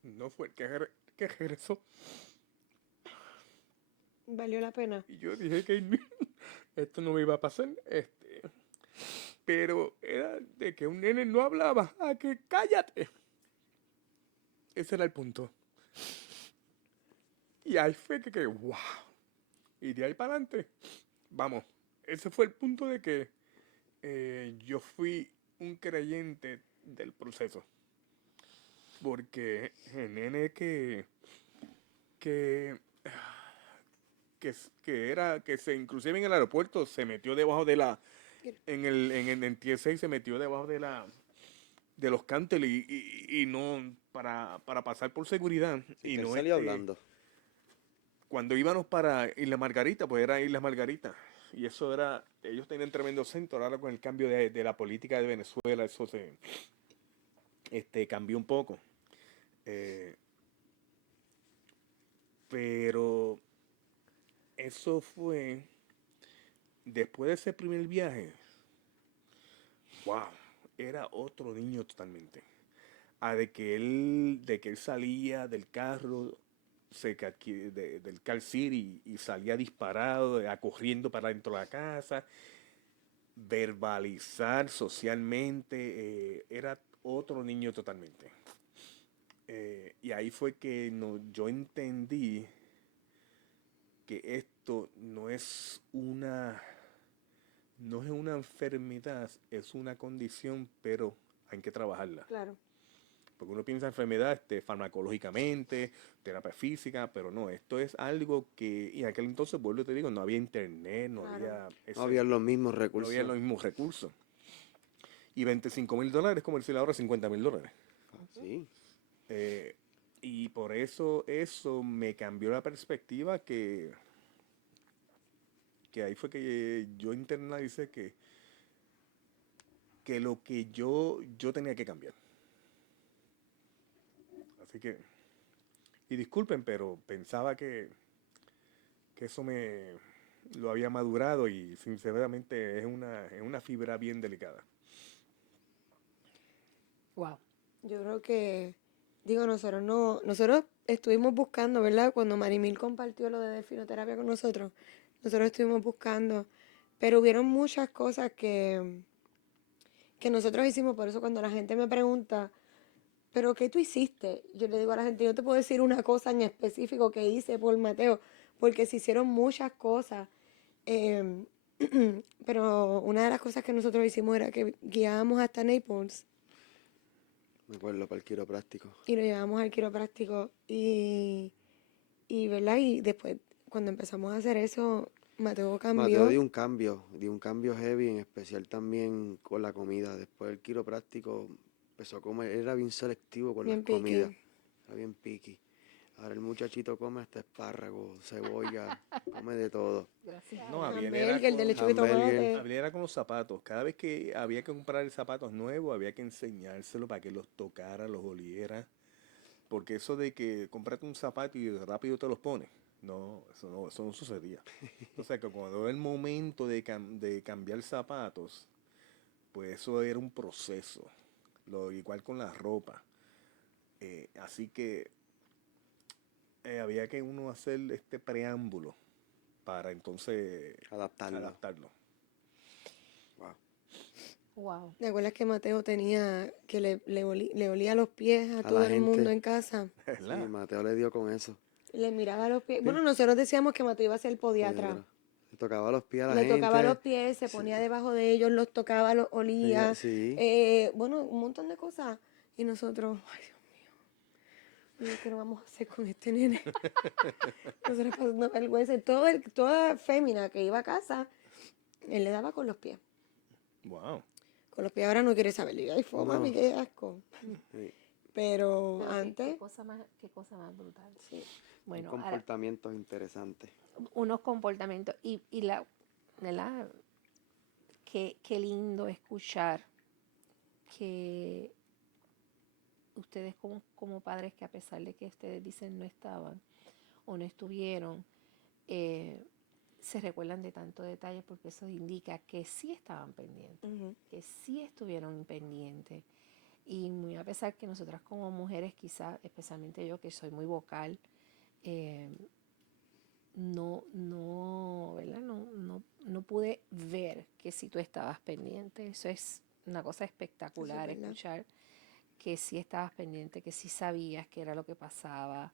no fue el que regresó. valió la pena. Y yo dije que esto no me iba a pasar. Pero era de que un nene no hablaba, a que cállate. Ese era el punto. Y ahí fue que wow. Y de ahí para adelante, vamos, ese fue el punto de que yo fui un creyente del proceso. Porque el nene que, que era, que se, inclusive en el aeropuerto se metió debajo de la, en TSA se metió debajo de los cánteres y no, para pasar por seguridad. Sí, Y que él no salió hablando. cuando íbamos para Isla Margarita, pues era Isla Margarita. Y eso era, ellos tenían tremendo centro. Ahora con el cambio de la política de Venezuela, eso se cambió un poco. Eh, pero eso fue, después de ese primer viaje, wow, era otro niño totalmente. De que él salía del carro, del car seat y salía disparado, corriendo para dentro de la casa, verbalizar socialmente, era otro niño totalmente. Y ahí fue que yo entendí que esto no es una enfermedad, es una condición, pero hay que trabajarla. Claro. Porque uno piensa en enfermedad farmacológicamente, terapia física, pero no, esto es algo que, y en aquel entonces, vuelvo y te digo, no había internet, no Claro. había No había los mismos no había recursos. los mismos recursos. Y $25,000, como decir ahora, $50,000. Sí. Y por eso me cambió la perspectiva que ahí fue que yo internalicé que lo que yo tenía que cambiar. Así que, y disculpen, pero pensaba que eso me lo había madurado y sinceramente es una fibra bien delicada. Wow. Yo creo que, digo, nosotros estuvimos buscando, ¿verdad? Cuando Marimil compartió lo de delfinoterapia con nosotros estuvimos buscando, pero hubieron muchas cosas que nosotros hicimos, por eso cuando la gente me pregunta, ¿pero qué tú hiciste? Yo le digo a la gente, yo te puedo decir una cosa en específico que hice por Mateo, porque se hicieron muchas cosas. em, pero una de las cosas que nosotros hicimos era que guiábamos hasta Naples Me acuerdo para el quiropráctico. y lo llevamos al quiropráctico y ¿verdad? Y después, cuando empezamos a hacer eso, Mateo Mateo cambió dio un cambio heavy, en especial también con la comida. Después del quiropráctico empezó a comer, era bien selectivo con las bien comidas, piqui. era bien picky. Ahora el muchachito come hasta espárragos, cebolla, come de todo. Gracias a No, Dios. Abiel era Hamburger de lechuga y Hamburger. tomate. Abiel era con los zapatos. Cada vez que había que comprar zapatos nuevos, había que enseñárselo para que los tocara, los oliera. Porque eso de que comprate un zapato y rápido te los pones, eso no sucedía. O sea que cuando era el momento de cambiar zapatos, pues eso era un proceso. Igual con la ropa. Así que había que uno hacer este preámbulo para entonces adaptarlo. Wow. Wow. ¿Te acuerdas que Mateo tenía que le olía los pies a A todo la el mundo gente. en casa? Sí, ¿Verdad? Mateo le dio con eso. Le miraba los pies. Sí. Bueno, nosotros decíamos que Mateo iba a ser podiatra. Podiatra. Le tocaba los pies a la Le tocaba los gente. pies, se Sí, ponía debajo de ellos, los tocaba, los olía. sí. Bueno, un montón de cosas. Y nosotros, ay Dios mío, ¿qué nos vamos a hacer con este nene? Nosotros pasando vergüenza. Toda fémina que iba a casa, él le daba con los pies. Wow. Con los pies ahora no quiere saber. Y, ay, fue, mami, No. qué asco. Sí. Pero Pero antes, qué cosa más brutal. sí. Bueno, ahora, Comportamientos interesantes. unos comportamientos y la, ¿verdad? Qué lindo escuchar que ustedes como padres que a pesar de que ustedes dicen no estaban o no estuvieron, se recuerdan de tanto detalle porque eso indica que sí estaban pendientes, Ujú. que sí estuvieron pendientes. Y muy a pesar que nosotras como mujeres, quizás, especialmente yo que soy muy vocal, eh, ¿verdad? No pude ver que si tú estabas pendiente. Eso es una cosa Eso es espectacular, verdad. escuchar que sí estabas pendiente, que sí sabías qué era lo que pasaba.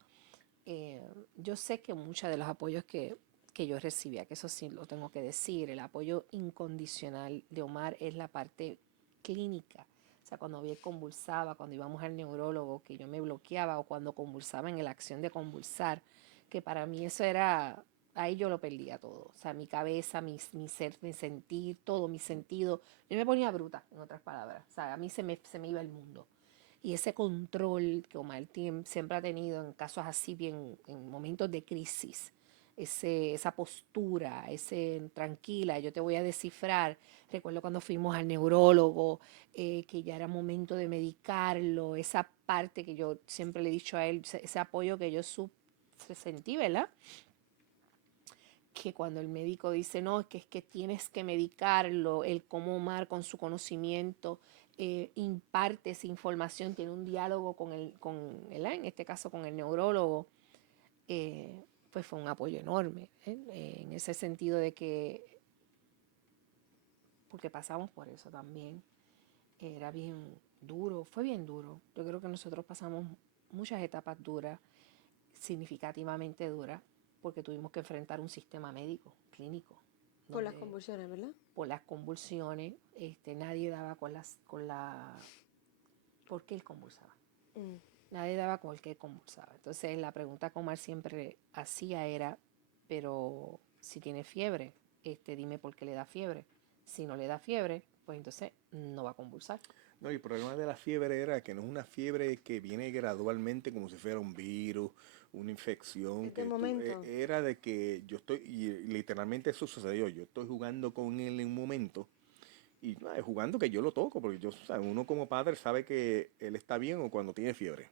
Yo sé que muchos de los apoyos que yo recibía, que eso sí lo tengo que decir, el apoyo incondicional de Omar es la parte clínica. O sea, cuando él convulsaba, cuando íbamos al neurólogo, que yo me bloqueaba, o cuando convulsaba en la acción de convulsar, que para mí eso era, ahí yo lo perdía todo. O sea, mi cabeza, mi ser, mi sentir, todo, mi sentido. Yo me ponía bruta, en otras palabras. O sea, a mí se me iba el mundo. Y ese control que Omar siempre ha tenido en casos así, bien, en momentos de crisis, esa postura, ese tranquila, yo te voy a descifrar. Recuerdo cuando fuimos al neurólogo, que ya era momento de medicarlo, esa parte que yo siempre le he dicho a él, ese apoyo que yo sentí, ¿verdad? Que cuando el médico dice, no, es que tienes que medicarlo, el cómo Omar con su conocimiento imparte esa información, tiene un diálogo ¿verdad? En este caso con el neurólogo, pues fue un apoyo enorme, en ese sentido de que, porque pasamos por eso también, era bien duro, fue bien duro. Yo creo que nosotros pasamos muchas etapas duras, significativamente duras, porque tuvimos que enfrentar un sistema médico, clínico, Por las donde convulsiones, ¿verdad? por las convulsiones, nadie daba ¿por qué él convulsaba? Mm. Nadie daba con el que convulsaba. Entonces la pregunta que Omar siempre hacía era, pero si tiene fiebre, dime por qué le da fiebre. Si no le da fiebre, pues entonces no va a convulsar. No, y el problema de la fiebre era que no es una fiebre que viene gradualmente como si fuera un virus, una infección, Este que momento. era de que yo estoy, y literalmente eso sucedió, yo estoy jugando con él en un momento, y jugando que yo lo toco, porque yo, o sea, uno como padre sabe que él está bien o cuando tiene fiebre.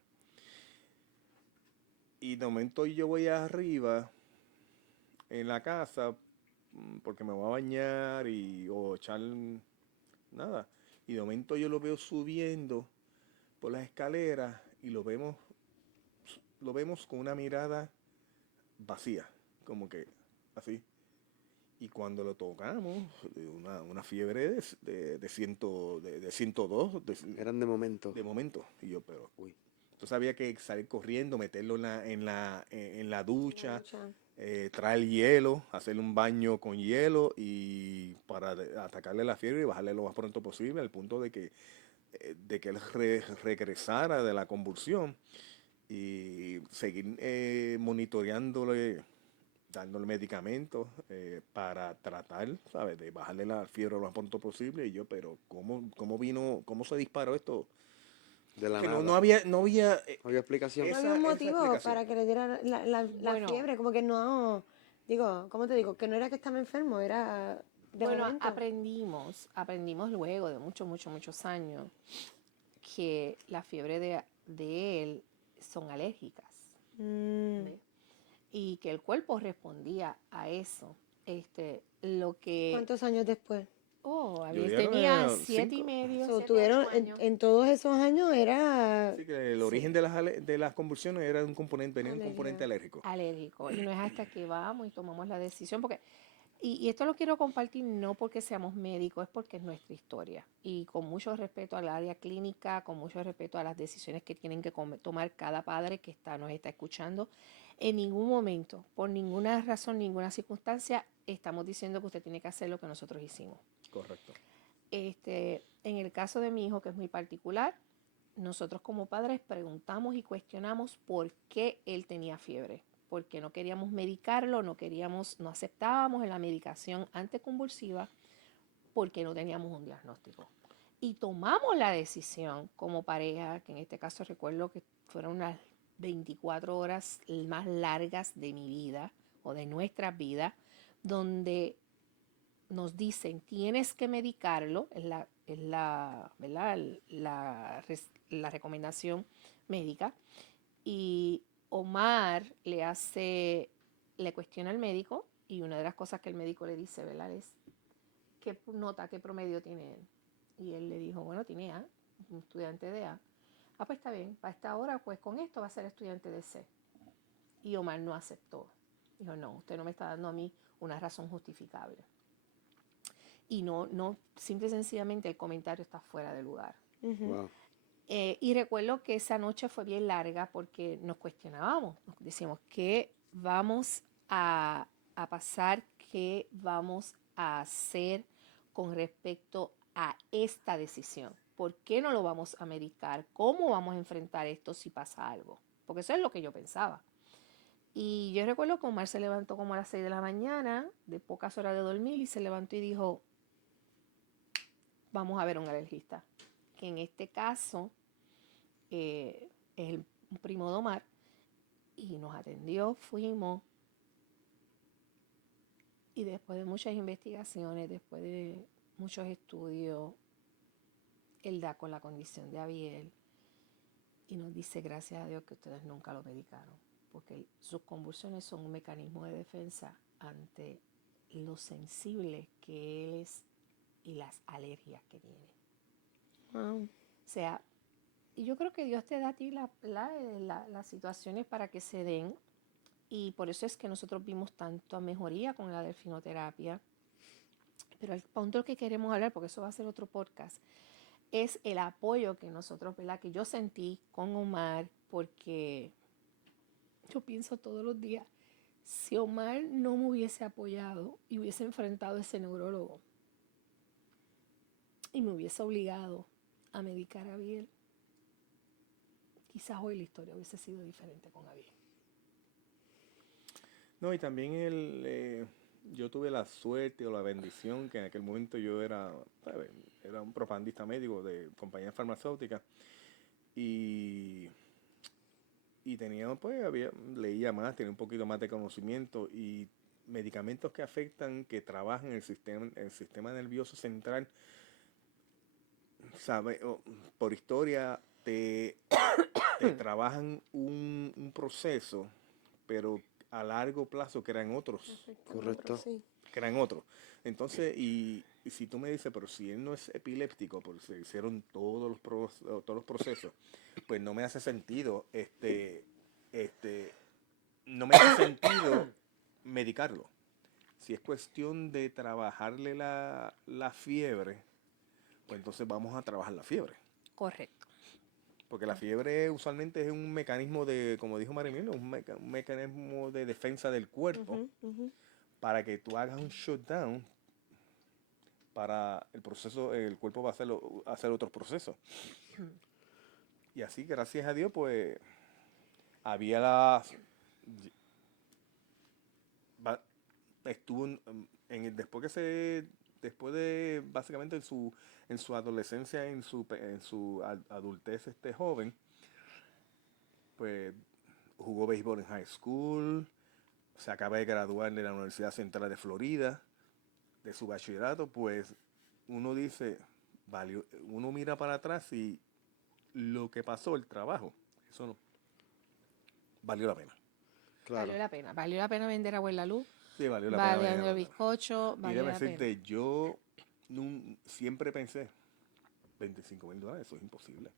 Y de momento yo voy arriba en la casa, porque me voy a bañar o echar nada. Y de momento yo lo veo subiendo por las escaleras y lo vemos con una mirada vacía, como que así. Y cuando lo tocamos, una fiebre de 102 Eran de momento. de momento. Y yo, pero, Uy. entonces había que salir corriendo, meterlo en la ducha, Mucha. traer hielo, hacerle un baño con hielo y para atacarle la fiebre y bajarle lo más pronto posible al punto de que él regresara de la convulsión y seguir monitoreándole, dándole medicamentos para tratar, ¿sabes?, de bajarle la fiebre lo más pronto posible. Y yo, pero ¿cómo se disparó esto? De la Que no nada. había, No había explicación. No había un esa motivo explicación. para que le diera la Bueno, fiebre, como que no, digo, ¿cómo te digo? Que no era que estaba enfermo, era de bueno, momento. aprendimos luego de muchos años que la fiebre de él son alérgicas. Mm. ¿Ves? Y que el cuerpo respondía a eso. Lo que, ¿Cuántos años después? Yo él diría tenía que 7 y 5. medio, So, 7, 8 tuvieron, años. en todos esos años era Así que el origen Sí, de las convulsiones era venía un componente alergia. alérgico. alérgico. Y no es hasta que vamos y tomamos la decisión, porque, y esto lo quiero compartir no porque seamos médicos, es porque es nuestra historia. Y con mucho respeto al área clínica, con mucho respeto a las decisiones que tienen que tomar cada padre que nos está escuchando. En ningún momento, por ninguna razón, ninguna circunstancia, estamos diciendo que usted tiene que hacer lo que nosotros hicimos. Correcto. En el caso de mi hijo, que es muy particular, nosotros como padres preguntamos y cuestionamos por qué él tenía fiebre, porque no queríamos medicarlo, no aceptábamos en la medicación anticonvulsiva porque no teníamos un diagnóstico. Y tomamos la decisión como pareja, que en este caso recuerdo que fueron las 24 horas más largas de mi vida o de nuestra vida, donde nos dicen tienes que medicarlo, ¿verdad? La recomendación médica. Y Omar le cuestiona al médico y una de las cosas que el médico le dice, ¿verdad?, es qué promedio tiene él. Y él le dijo, bueno, tiene A, un estudiante de A. Ah, pues está bien, para esta hora, pues con esto va a ser estudiante de C. Y Omar no aceptó. Dijo, no, usted no me está dando a mí una razón justificable. Y no, simple y sencillamente el comentario está fuera de lugar. Wow. Y recuerdo que esa noche fue bien larga porque nos cuestionábamos, nos decíamos, ¿qué vamos a pasar? ¿Qué vamos a hacer con respecto a esta decisión? ¿Por qué no lo vamos a medicar? ¿Cómo vamos a enfrentar esto si pasa algo? Porque eso es lo que yo pensaba. Y yo recuerdo que Omar se levantó como a las 6 de la mañana, de pocas horas de dormir, y se levantó y dijo, vamos a ver un alergista. Que en este caso es un primo de Omar, y nos atendió, fuimos, y después de muchas investigaciones, después de muchos estudios, él da con la condición de Abiel y nos dice, gracias a Dios que ustedes nunca lo medicaron, porque sus convulsiones son un mecanismo de defensa ante lo sensible que él es y las alergias que tiene. Wow. O sea, y yo creo que Dios te da a ti las situaciones para que se den, y por eso es que nosotros vimos tanta mejoría con la delfinoterapia. Pero el punto que queremos hablar, porque eso va a ser otro podcast, es el apoyo que nosotros, ¿verdad? Que yo sentí con Omar, porque yo pienso todos los días, si Omar no me hubiese apoyado y hubiese enfrentado a ese neurólogo y me hubiese obligado a medicar a Abiel, quizás hoy la historia hubiese sido diferente con Abiel. No, y también yo tuve la suerte o la bendición que en aquel momento yo era, ¿sabes? Era un propagandista médico de compañías farmacéuticas y tenía, pues, leía más, tenía un poquito más de conocimiento y medicamentos que afectan, que trabajan el sistema nervioso central, ¿sabe? Por historia te trabajan un proceso, pero a largo plazo crean otros. Afecta a Correcto. otros, sí. Crean otros. Entonces, y si tú me dices, pero si él no es epiléptico, porque se hicieron todos los procesos, pues no me hace sentido, no me hace sentido medicarlo. Si es cuestión de trabajarle la fiebre, pues entonces vamos a trabajar la fiebre. Correcto. Porque la fiebre usualmente es un mecanismo de, como dijo Marimilo, un mecanismo de defensa del cuerpo. Ujú, ujú. Para que tú hagas un shutdown, para el proceso, el cuerpo va a hacer otros procesos. Y así, gracias a Dios, pues, había estuvo después de, básicamente en su adolescencia, en su adultez, joven, pues, jugó béisbol en high school, se acaba de graduar de la Universidad Central de Florida, de su bachillerato, pues uno dice, uno mira para atrás y lo que pasó, el trabajo, eso no valió la pena. Claro. Valió la pena vender a Abuela Luz, Sí, valió la pena. valió valió el la pena. bizcocho, Y valió déjame la pena. decirte, yo siempre pensé, $25,000, eso es imposible.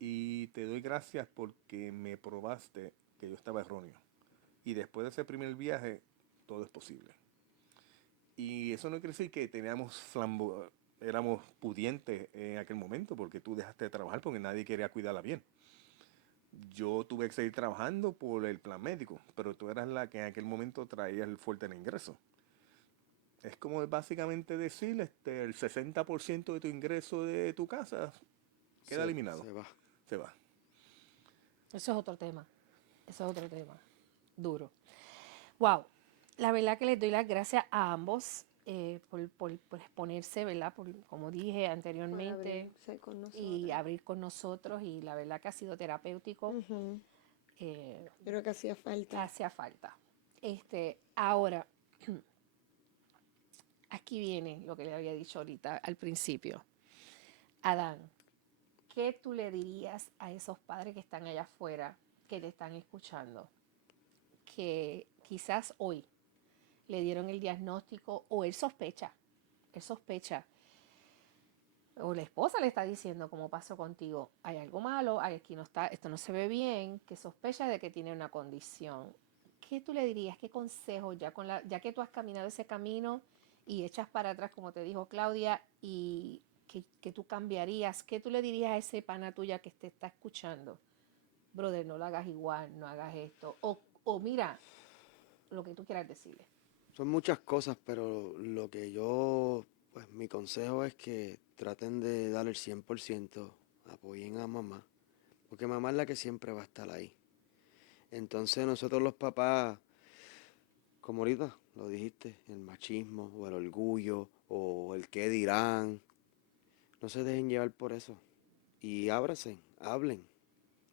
Y te doy gracias porque me probaste que yo estaba erróneo. Y después de ese primer viaje, todo es posible. Y eso no quiere decir que éramos pudientes en aquel momento, porque tú dejaste de trabajar porque nadie quería cuidarla bien. Yo tuve que seguir trabajando por el plan médico, pero tú eras la que en aquel momento traía el fuerte en ingreso. Es como básicamente decir, el 60% de tu ingreso de tu casa queda eliminado. Se va. Se va. Eso es otro tema. Eso es otro tema. Duro. Wow. La verdad que les doy las gracias a ambos por exponerse, ¿verdad? Como dije Por anteriormente, abrirse con nosotros. y abrir con nosotros. Y la verdad que ha sido terapéutico. Ujú. eh, Yo creo que hacía falta. hacía falta. Ahora, aquí viene lo que le había dicho ahorita al principio. Adán, ¿qué tú le dirías a esos padres que están allá afuera, que te están escuchando, que quizás hoy le dieron el diagnóstico o él sospecha, o la esposa le está diciendo, como pasó contigo, hay algo malo, aquí no está, esto no se ve bien, que sospecha de que tiene una condición? ¿qué tú le dirías? ¿Qué consejo ya que tú has caminado ese camino y echas para atrás, como te dijo Claudia, y que tú cambiarías? ¿Qué tú le dirías a ese pana tuya que te está escuchando? Brother, no lo hagas igual, no hagas esto. O mira, lo que tú quieras decirle. Son muchas cosas, pero lo que yo, pues mi consejo es que traten de dar el 100%, apoyen a mamá, porque mamá es la que siempre va a estar ahí. Entonces nosotros los papás, como ahorita lo dijiste, el machismo o el orgullo o el qué dirán, no se dejen llevar por eso. Y ábranse, hablen,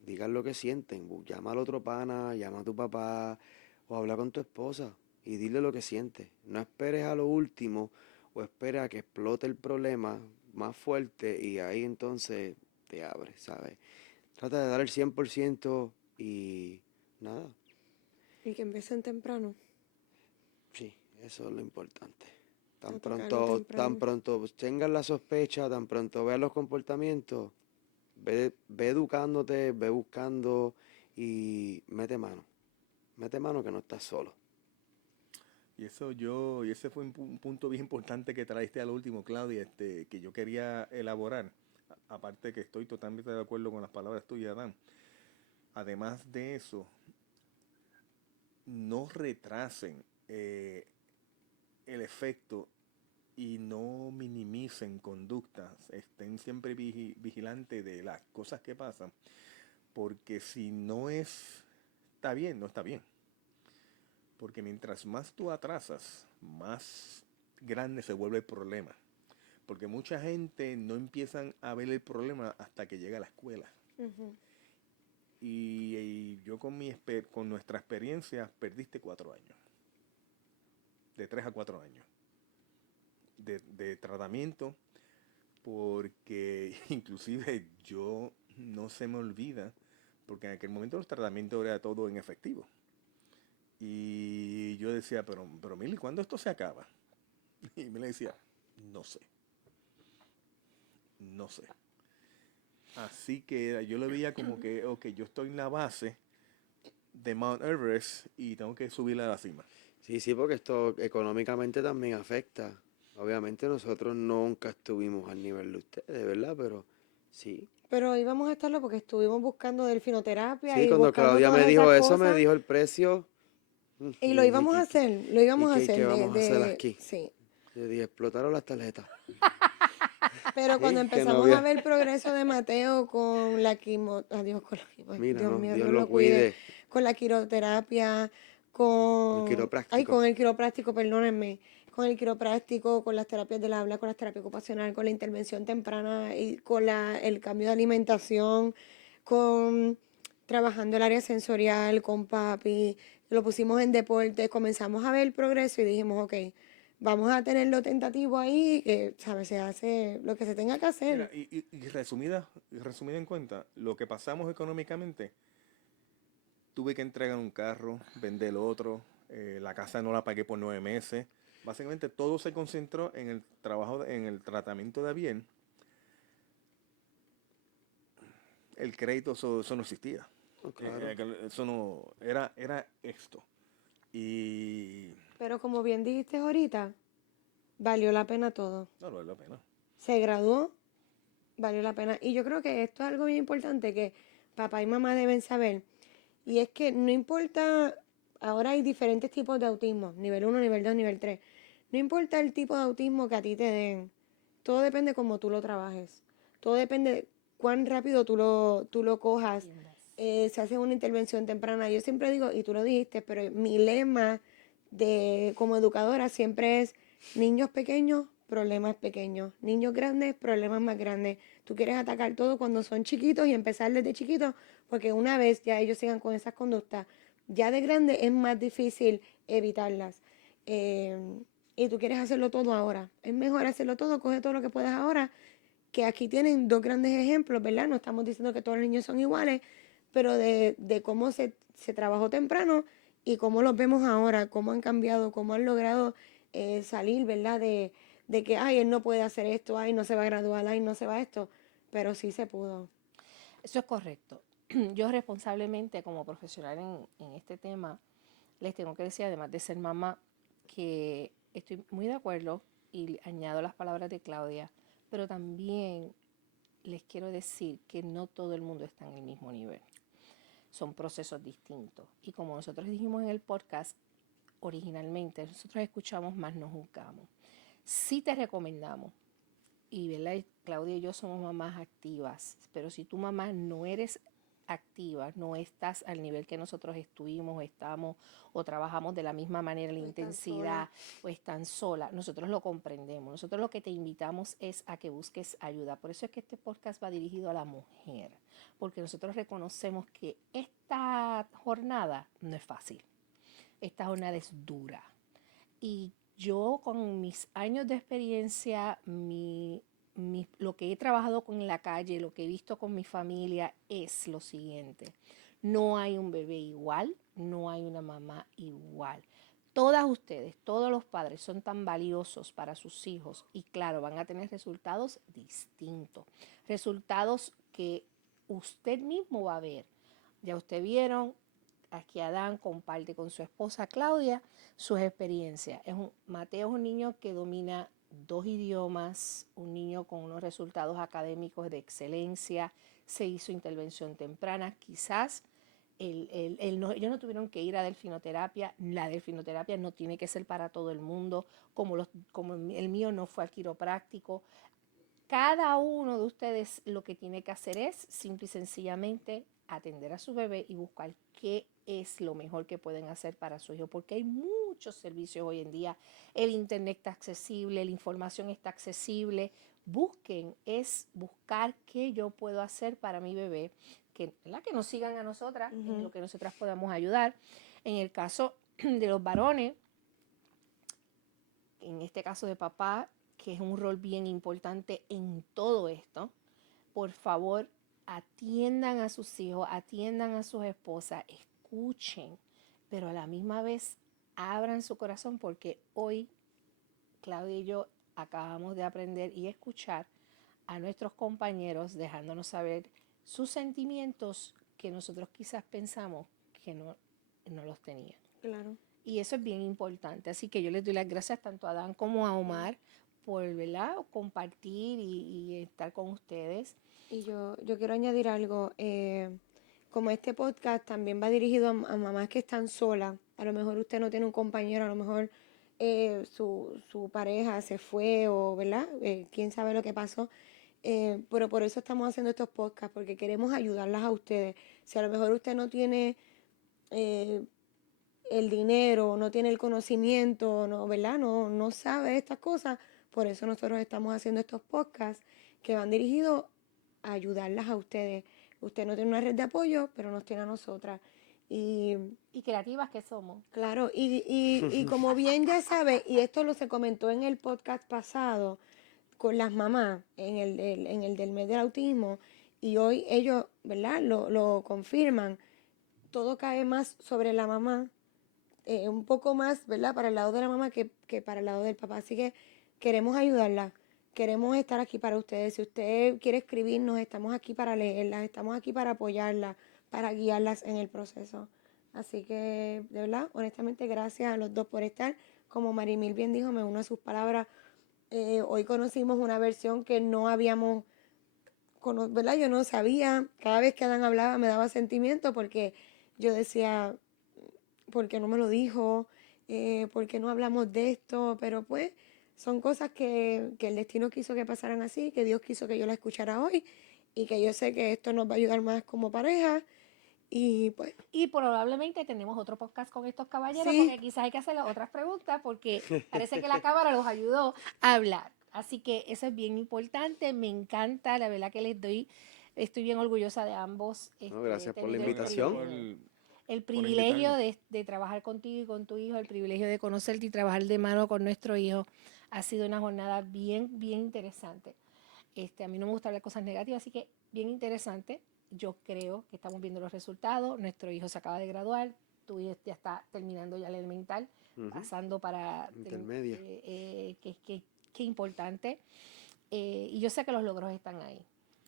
digan lo que sienten. Llama al otro pana, llama a tu papá o habla con tu esposa y dile lo que sientes. No esperes a lo último o esperes a que explote el problema más fuerte y ahí entonces te abres, ¿sabes? Trata de dar el 100% y nada, Y que empiecen temprano, sí, eso es lo importante. a tocarlo Tan temprano. pronto tengas la sospecha, tan pronto veas los comportamientos, ve educándote, ve buscando y mete mano que no estás solo. Y ese fue un punto bien importante que traiste al último, Claudia, que yo quería elaborar. Aparte que estoy totalmente de acuerdo con las palabras tuyas, Dan. Además de eso, no retrasen el efecto y no minimicen conductas. Estén siempre vigilantes de las cosas que pasan. Porque si no está bien, no está bien. Porque mientras más tú atrasas, más grande se vuelve el problema. Porque mucha gente no empiezan a ver el problema hasta que llega a la escuela. Ujú. Y yo con nuestra experiencia perdiste 4 años. De 3 a 4 años. De tratamiento. Porque inclusive yo no se me olvida. Porque en aquel momento los tratamientos era todo en efectivo. Y yo decía, pero Mili, ¿cuándo esto se acaba? Y me le decía, no sé, no sé. Así que yo lo veía como que, ok, yo estoy en la base de Mount Everest y tengo que subir a la cima. Sí, sí, porque esto económicamente también afecta. Obviamente nosotros nunca estuvimos al nivel de ustedes, ¿verdad? Pero sí. Pero íbamos a estarlo porque estuvimos buscando delfinoterapia Sí, y cuando buscando Claudia todas me esas dijo eso, me cosas. dijo el precio. Y Yo lo dije, íbamos a hacer, lo ¿y íbamos a qué hacer vamos a hacer aquí? sí. Yo dije, explotaron las tarjetas. Pero cuando Sí, que no empezamos a había. ver el progreso de Mateo con la quimo, adiós, con la quimo, Mira, Dios no, mío, Dios Dios lo lo cuide, cuide. con la quiroterapia, El ay, quiropráctico. con el quiropráctico, perdónenme, con el quiropráctico, con las terapias del habla, con las terapias ocupacional, con la intervención temprana y con el cambio de alimentación, con trabajando el área sensorial, con papi, lo pusimos en deporte, comenzamos a ver el progreso y dijimos, ok, vamos a tenerlo tentativo ahí, que, ¿sabes? Se hace lo que se tenga que Mira, hacer. y resumida en cuenta, lo que pasamos económicamente, tuve que entregar un carro, vender el otro, la casa no la pagué por 9 meses. Básicamente todo se concentró en el trabajo, en el tratamiento de bien. El crédito, eso no existía. Oh, claro. Eso no, era esto. Y Pero como bien dijiste ahorita, valió la pena todo. no vale la pena. Se graduó, valió la pena. Y yo creo que esto es algo bien importante que papá y mamá deben saber. Y es que no importa, ahora hay diferentes tipos de autismo, nivel 1, nivel 2, nivel 3. No importa el tipo de autismo que a ti te den, todo depende cómo tú lo trabajes. Todo depende cuán rápido tú lo cojas. Se hace una intervención temprana. Yo siempre digo, y tú lo dijiste, pero mi lema como educadora siempre es niños pequeños, problemas pequeños. Niños grandes, problemas más grandes. Tú quieres atacar todo cuando son chiquitos y empezar desde chiquitos, porque una vez ya ellos sigan con esas conductas, ya de grande es más difícil evitarlas. Eh, y tú quieres hacerlo todo ahora. Es mejor hacerlo todo, coge todo lo que puedas ahora, que aquí tienen dos grandes ejemplos, ¿verdad? No estamos diciendo que todos los niños son iguales, pero de cómo se trabajó temprano y cómo los vemos ahora, cómo han cambiado, cómo han logrado salir, ¿verdad? De que, ay, él no puede hacer esto, ay, no se va a graduar, ay, no se va a esto, pero sí se pudo. Eso es correcto. Yo responsablemente como profesional en este tema, les tengo que decir, además de ser mamá, que estoy muy de acuerdo y añado las palabras de Claudia, pero también les quiero decir que no todo el mundo está en el mismo nivel. Son procesos distintos. Y como nosotros dijimos en el podcast originalmente, nosotros escuchamos más, no juzgamos. Sí te recomendamos, y ¿verdad? Claudia y yo somos mamás activas, pero si tu mamá no eres activa, no estás al nivel que nosotros estuvimos, estamos o trabajamos de la misma manera, la O están intensidad, o están sola, nosotros lo comprendemos. Nosotros lo que te invitamos es a que busques ayuda. Por eso es que este podcast va dirigido a la mujer, porque nosotros reconocemos que esta jornada no es fácil, esta jornada es dura. Y yo con mis años de experiencia, lo que he trabajado con la calle, lo que he visto con mi familia es lo siguiente. No hay un bebé igual, no hay una mamá igual. Todas ustedes, todos los padres son tan valiosos para sus hijos y claro, van a tener resultados distintos. Resultados que usted mismo va a ver. Ya ustedes vieron, aquí Adán comparte con su esposa Claudia sus experiencias. Mateo es un niño que domina 2 idiomas, un niño con unos resultados académicos de excelencia, se hizo intervención temprana, quizás ellos no tuvieron que ir a delfinoterapia, la delfinoterapia no tiene que ser para todo el mundo, como el mío no fue al quiropráctico. Cada uno de ustedes lo que tiene que hacer es simple y sencillamente atender a su bebé y buscar qué es lo mejor que pueden hacer para su hijo, porque hay muchos servicios hoy en día, el internet está accesible, la información está accesible. Es buscar qué yo puedo hacer para mi bebé, que nos sigan a nosotras, en lo que nosotras podamos ayudar. En el caso de los varones, en este caso de papá, que es un rol bien importante en todo esto, por favor, atiendan a sus hijos, atiendan a sus esposas, escuchen, pero a la misma vez abran su corazón, porque hoy Claudia y yo acabamos de aprender y escuchar a nuestros compañeros dejándonos saber sus sentimientos que nosotros quizás pensamos que no los tenían. Claro. Y eso es bien importante. Así que yo les doy las gracias tanto a Adán como a Omar por, ¿verdad?, compartir y estar con ustedes. Y yo quiero añadir algo. Como este podcast también va dirigido a mamás que están solas, a lo mejor usted no tiene un compañero, a lo mejor su pareja se fue o, ¿verdad? Quién sabe lo que pasó. Pero por eso estamos haciendo estos podcasts, porque queremos ayudarlas a ustedes. Si a lo mejor usted no tiene el dinero, no tiene el conocimiento, no, ¿verdad? No sabe estas cosas, por eso nosotros estamos haciendo estos podcasts que van dirigidos a ayudarlas a ustedes. Usted no tiene una red de apoyo, pero nos tiene a nosotras. Y creativas que somos. claro, y como bien ya sabe, y esto se comentó en el podcast pasado con las mamás, en el del mes del autismo, y hoy ellos, ¿verdad? Lo confirman. Todo cae más sobre la mamá, un poco más, ¿verdad? Para el lado de la mamá que para el lado del papá. Así que queremos ayudarla, queremos estar aquí para ustedes. Si usted quiere escribirnos, estamos aquí para leerlas, estamos aquí para apoyarlas, para guiarlas en el proceso. Así que, de verdad, honestamente, gracias a los dos por estar. Como Marimil bien dijo, me uno a sus palabras. Hoy conocimos una versión que no habíamos, ¿verdad? Yo no sabía. Cada vez que Adán hablaba me daba sentimiento porque yo decía, ¿por qué no me lo dijo? ¿Por qué no hablamos de esto? Pero pues son cosas que el destino quiso que pasaran así, que Dios quiso que yo la escuchara hoy y que yo sé que esto nos va a ayudar más como pareja. Y pues Y probablemente tenemos otro podcast con estos caballeros, sí, porque quizás hay que hacerles otras preguntas, porque parece que la cámara los ayudó a hablar. Así que eso es bien importante, me encanta, la verdad que estoy bien orgullosa de ambos. No, gracias por la Tenido invitación. el por privilegio invitarnos. de trabajar contigo y con tu hijo, el privilegio de conocerte y trabajar de mano con nuestro hijo. Ha sido una jornada bien, bien interesante. A mí no me gusta hablar cosas negativas, así que bien interesante. Yo creo que estamos viendo los resultados. Nuestro hijo se acaba de graduar, tu hijo ya está terminando ya el elemental, pasando para Intermedia. qué importante. Y yo sé que los logros están ahí.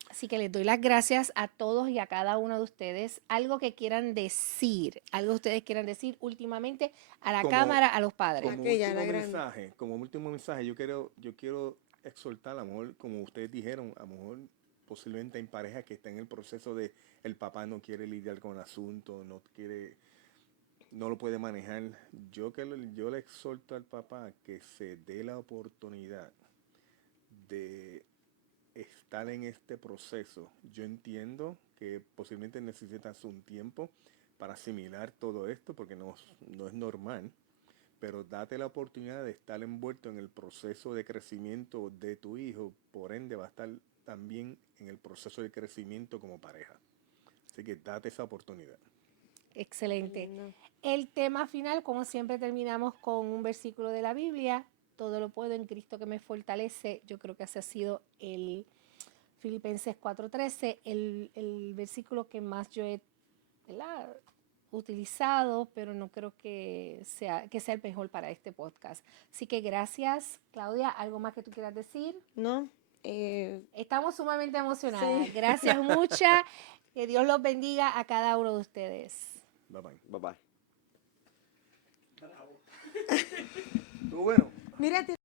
Así que les doy las gracias a todos y a cada uno de ustedes. Algo que quieran decir, algo que ustedes quieran decir últimamente a la Como- cámara, a los padres. Aquella, la grande. Como último mensaje, yo quiero exhortar, a lo mejor, como ustedes dijeron, a lo mejor posiblemente hay parejas que están en el proceso de el papá no quiere lidiar con el asunto, no lo puede manejar. Yo le exhorto al papá que se dé la oportunidad de estar en este proceso. Yo entiendo que posiblemente necesitas un tiempo para asimilar todo esto porque no es normal, pero date la oportunidad de estar envuelto en el proceso de crecimiento de tu hijo, por ende va a estar también en el proceso de crecimiento como pareja. Así que date esa oportunidad. Excelente. Lindo. El tema final, como siempre, terminamos con un versículo de la Biblia. Todo lo puedo en Cristo que me fortalece. Yo creo que ese ha sido el Filipenses 4:13, el versículo que más yo he, ¿verdad?, utilizado, pero no creo que sea el mejor para este podcast. Así que gracias, Claudia. ¿Algo más que tú quieras decir? ¿No? Estamos sumamente emocionadas. Sí. Gracias muchas. Que Dios los bendiga a cada uno de ustedes. Bye bye. Bye bye. Estuvo bueno. Mira,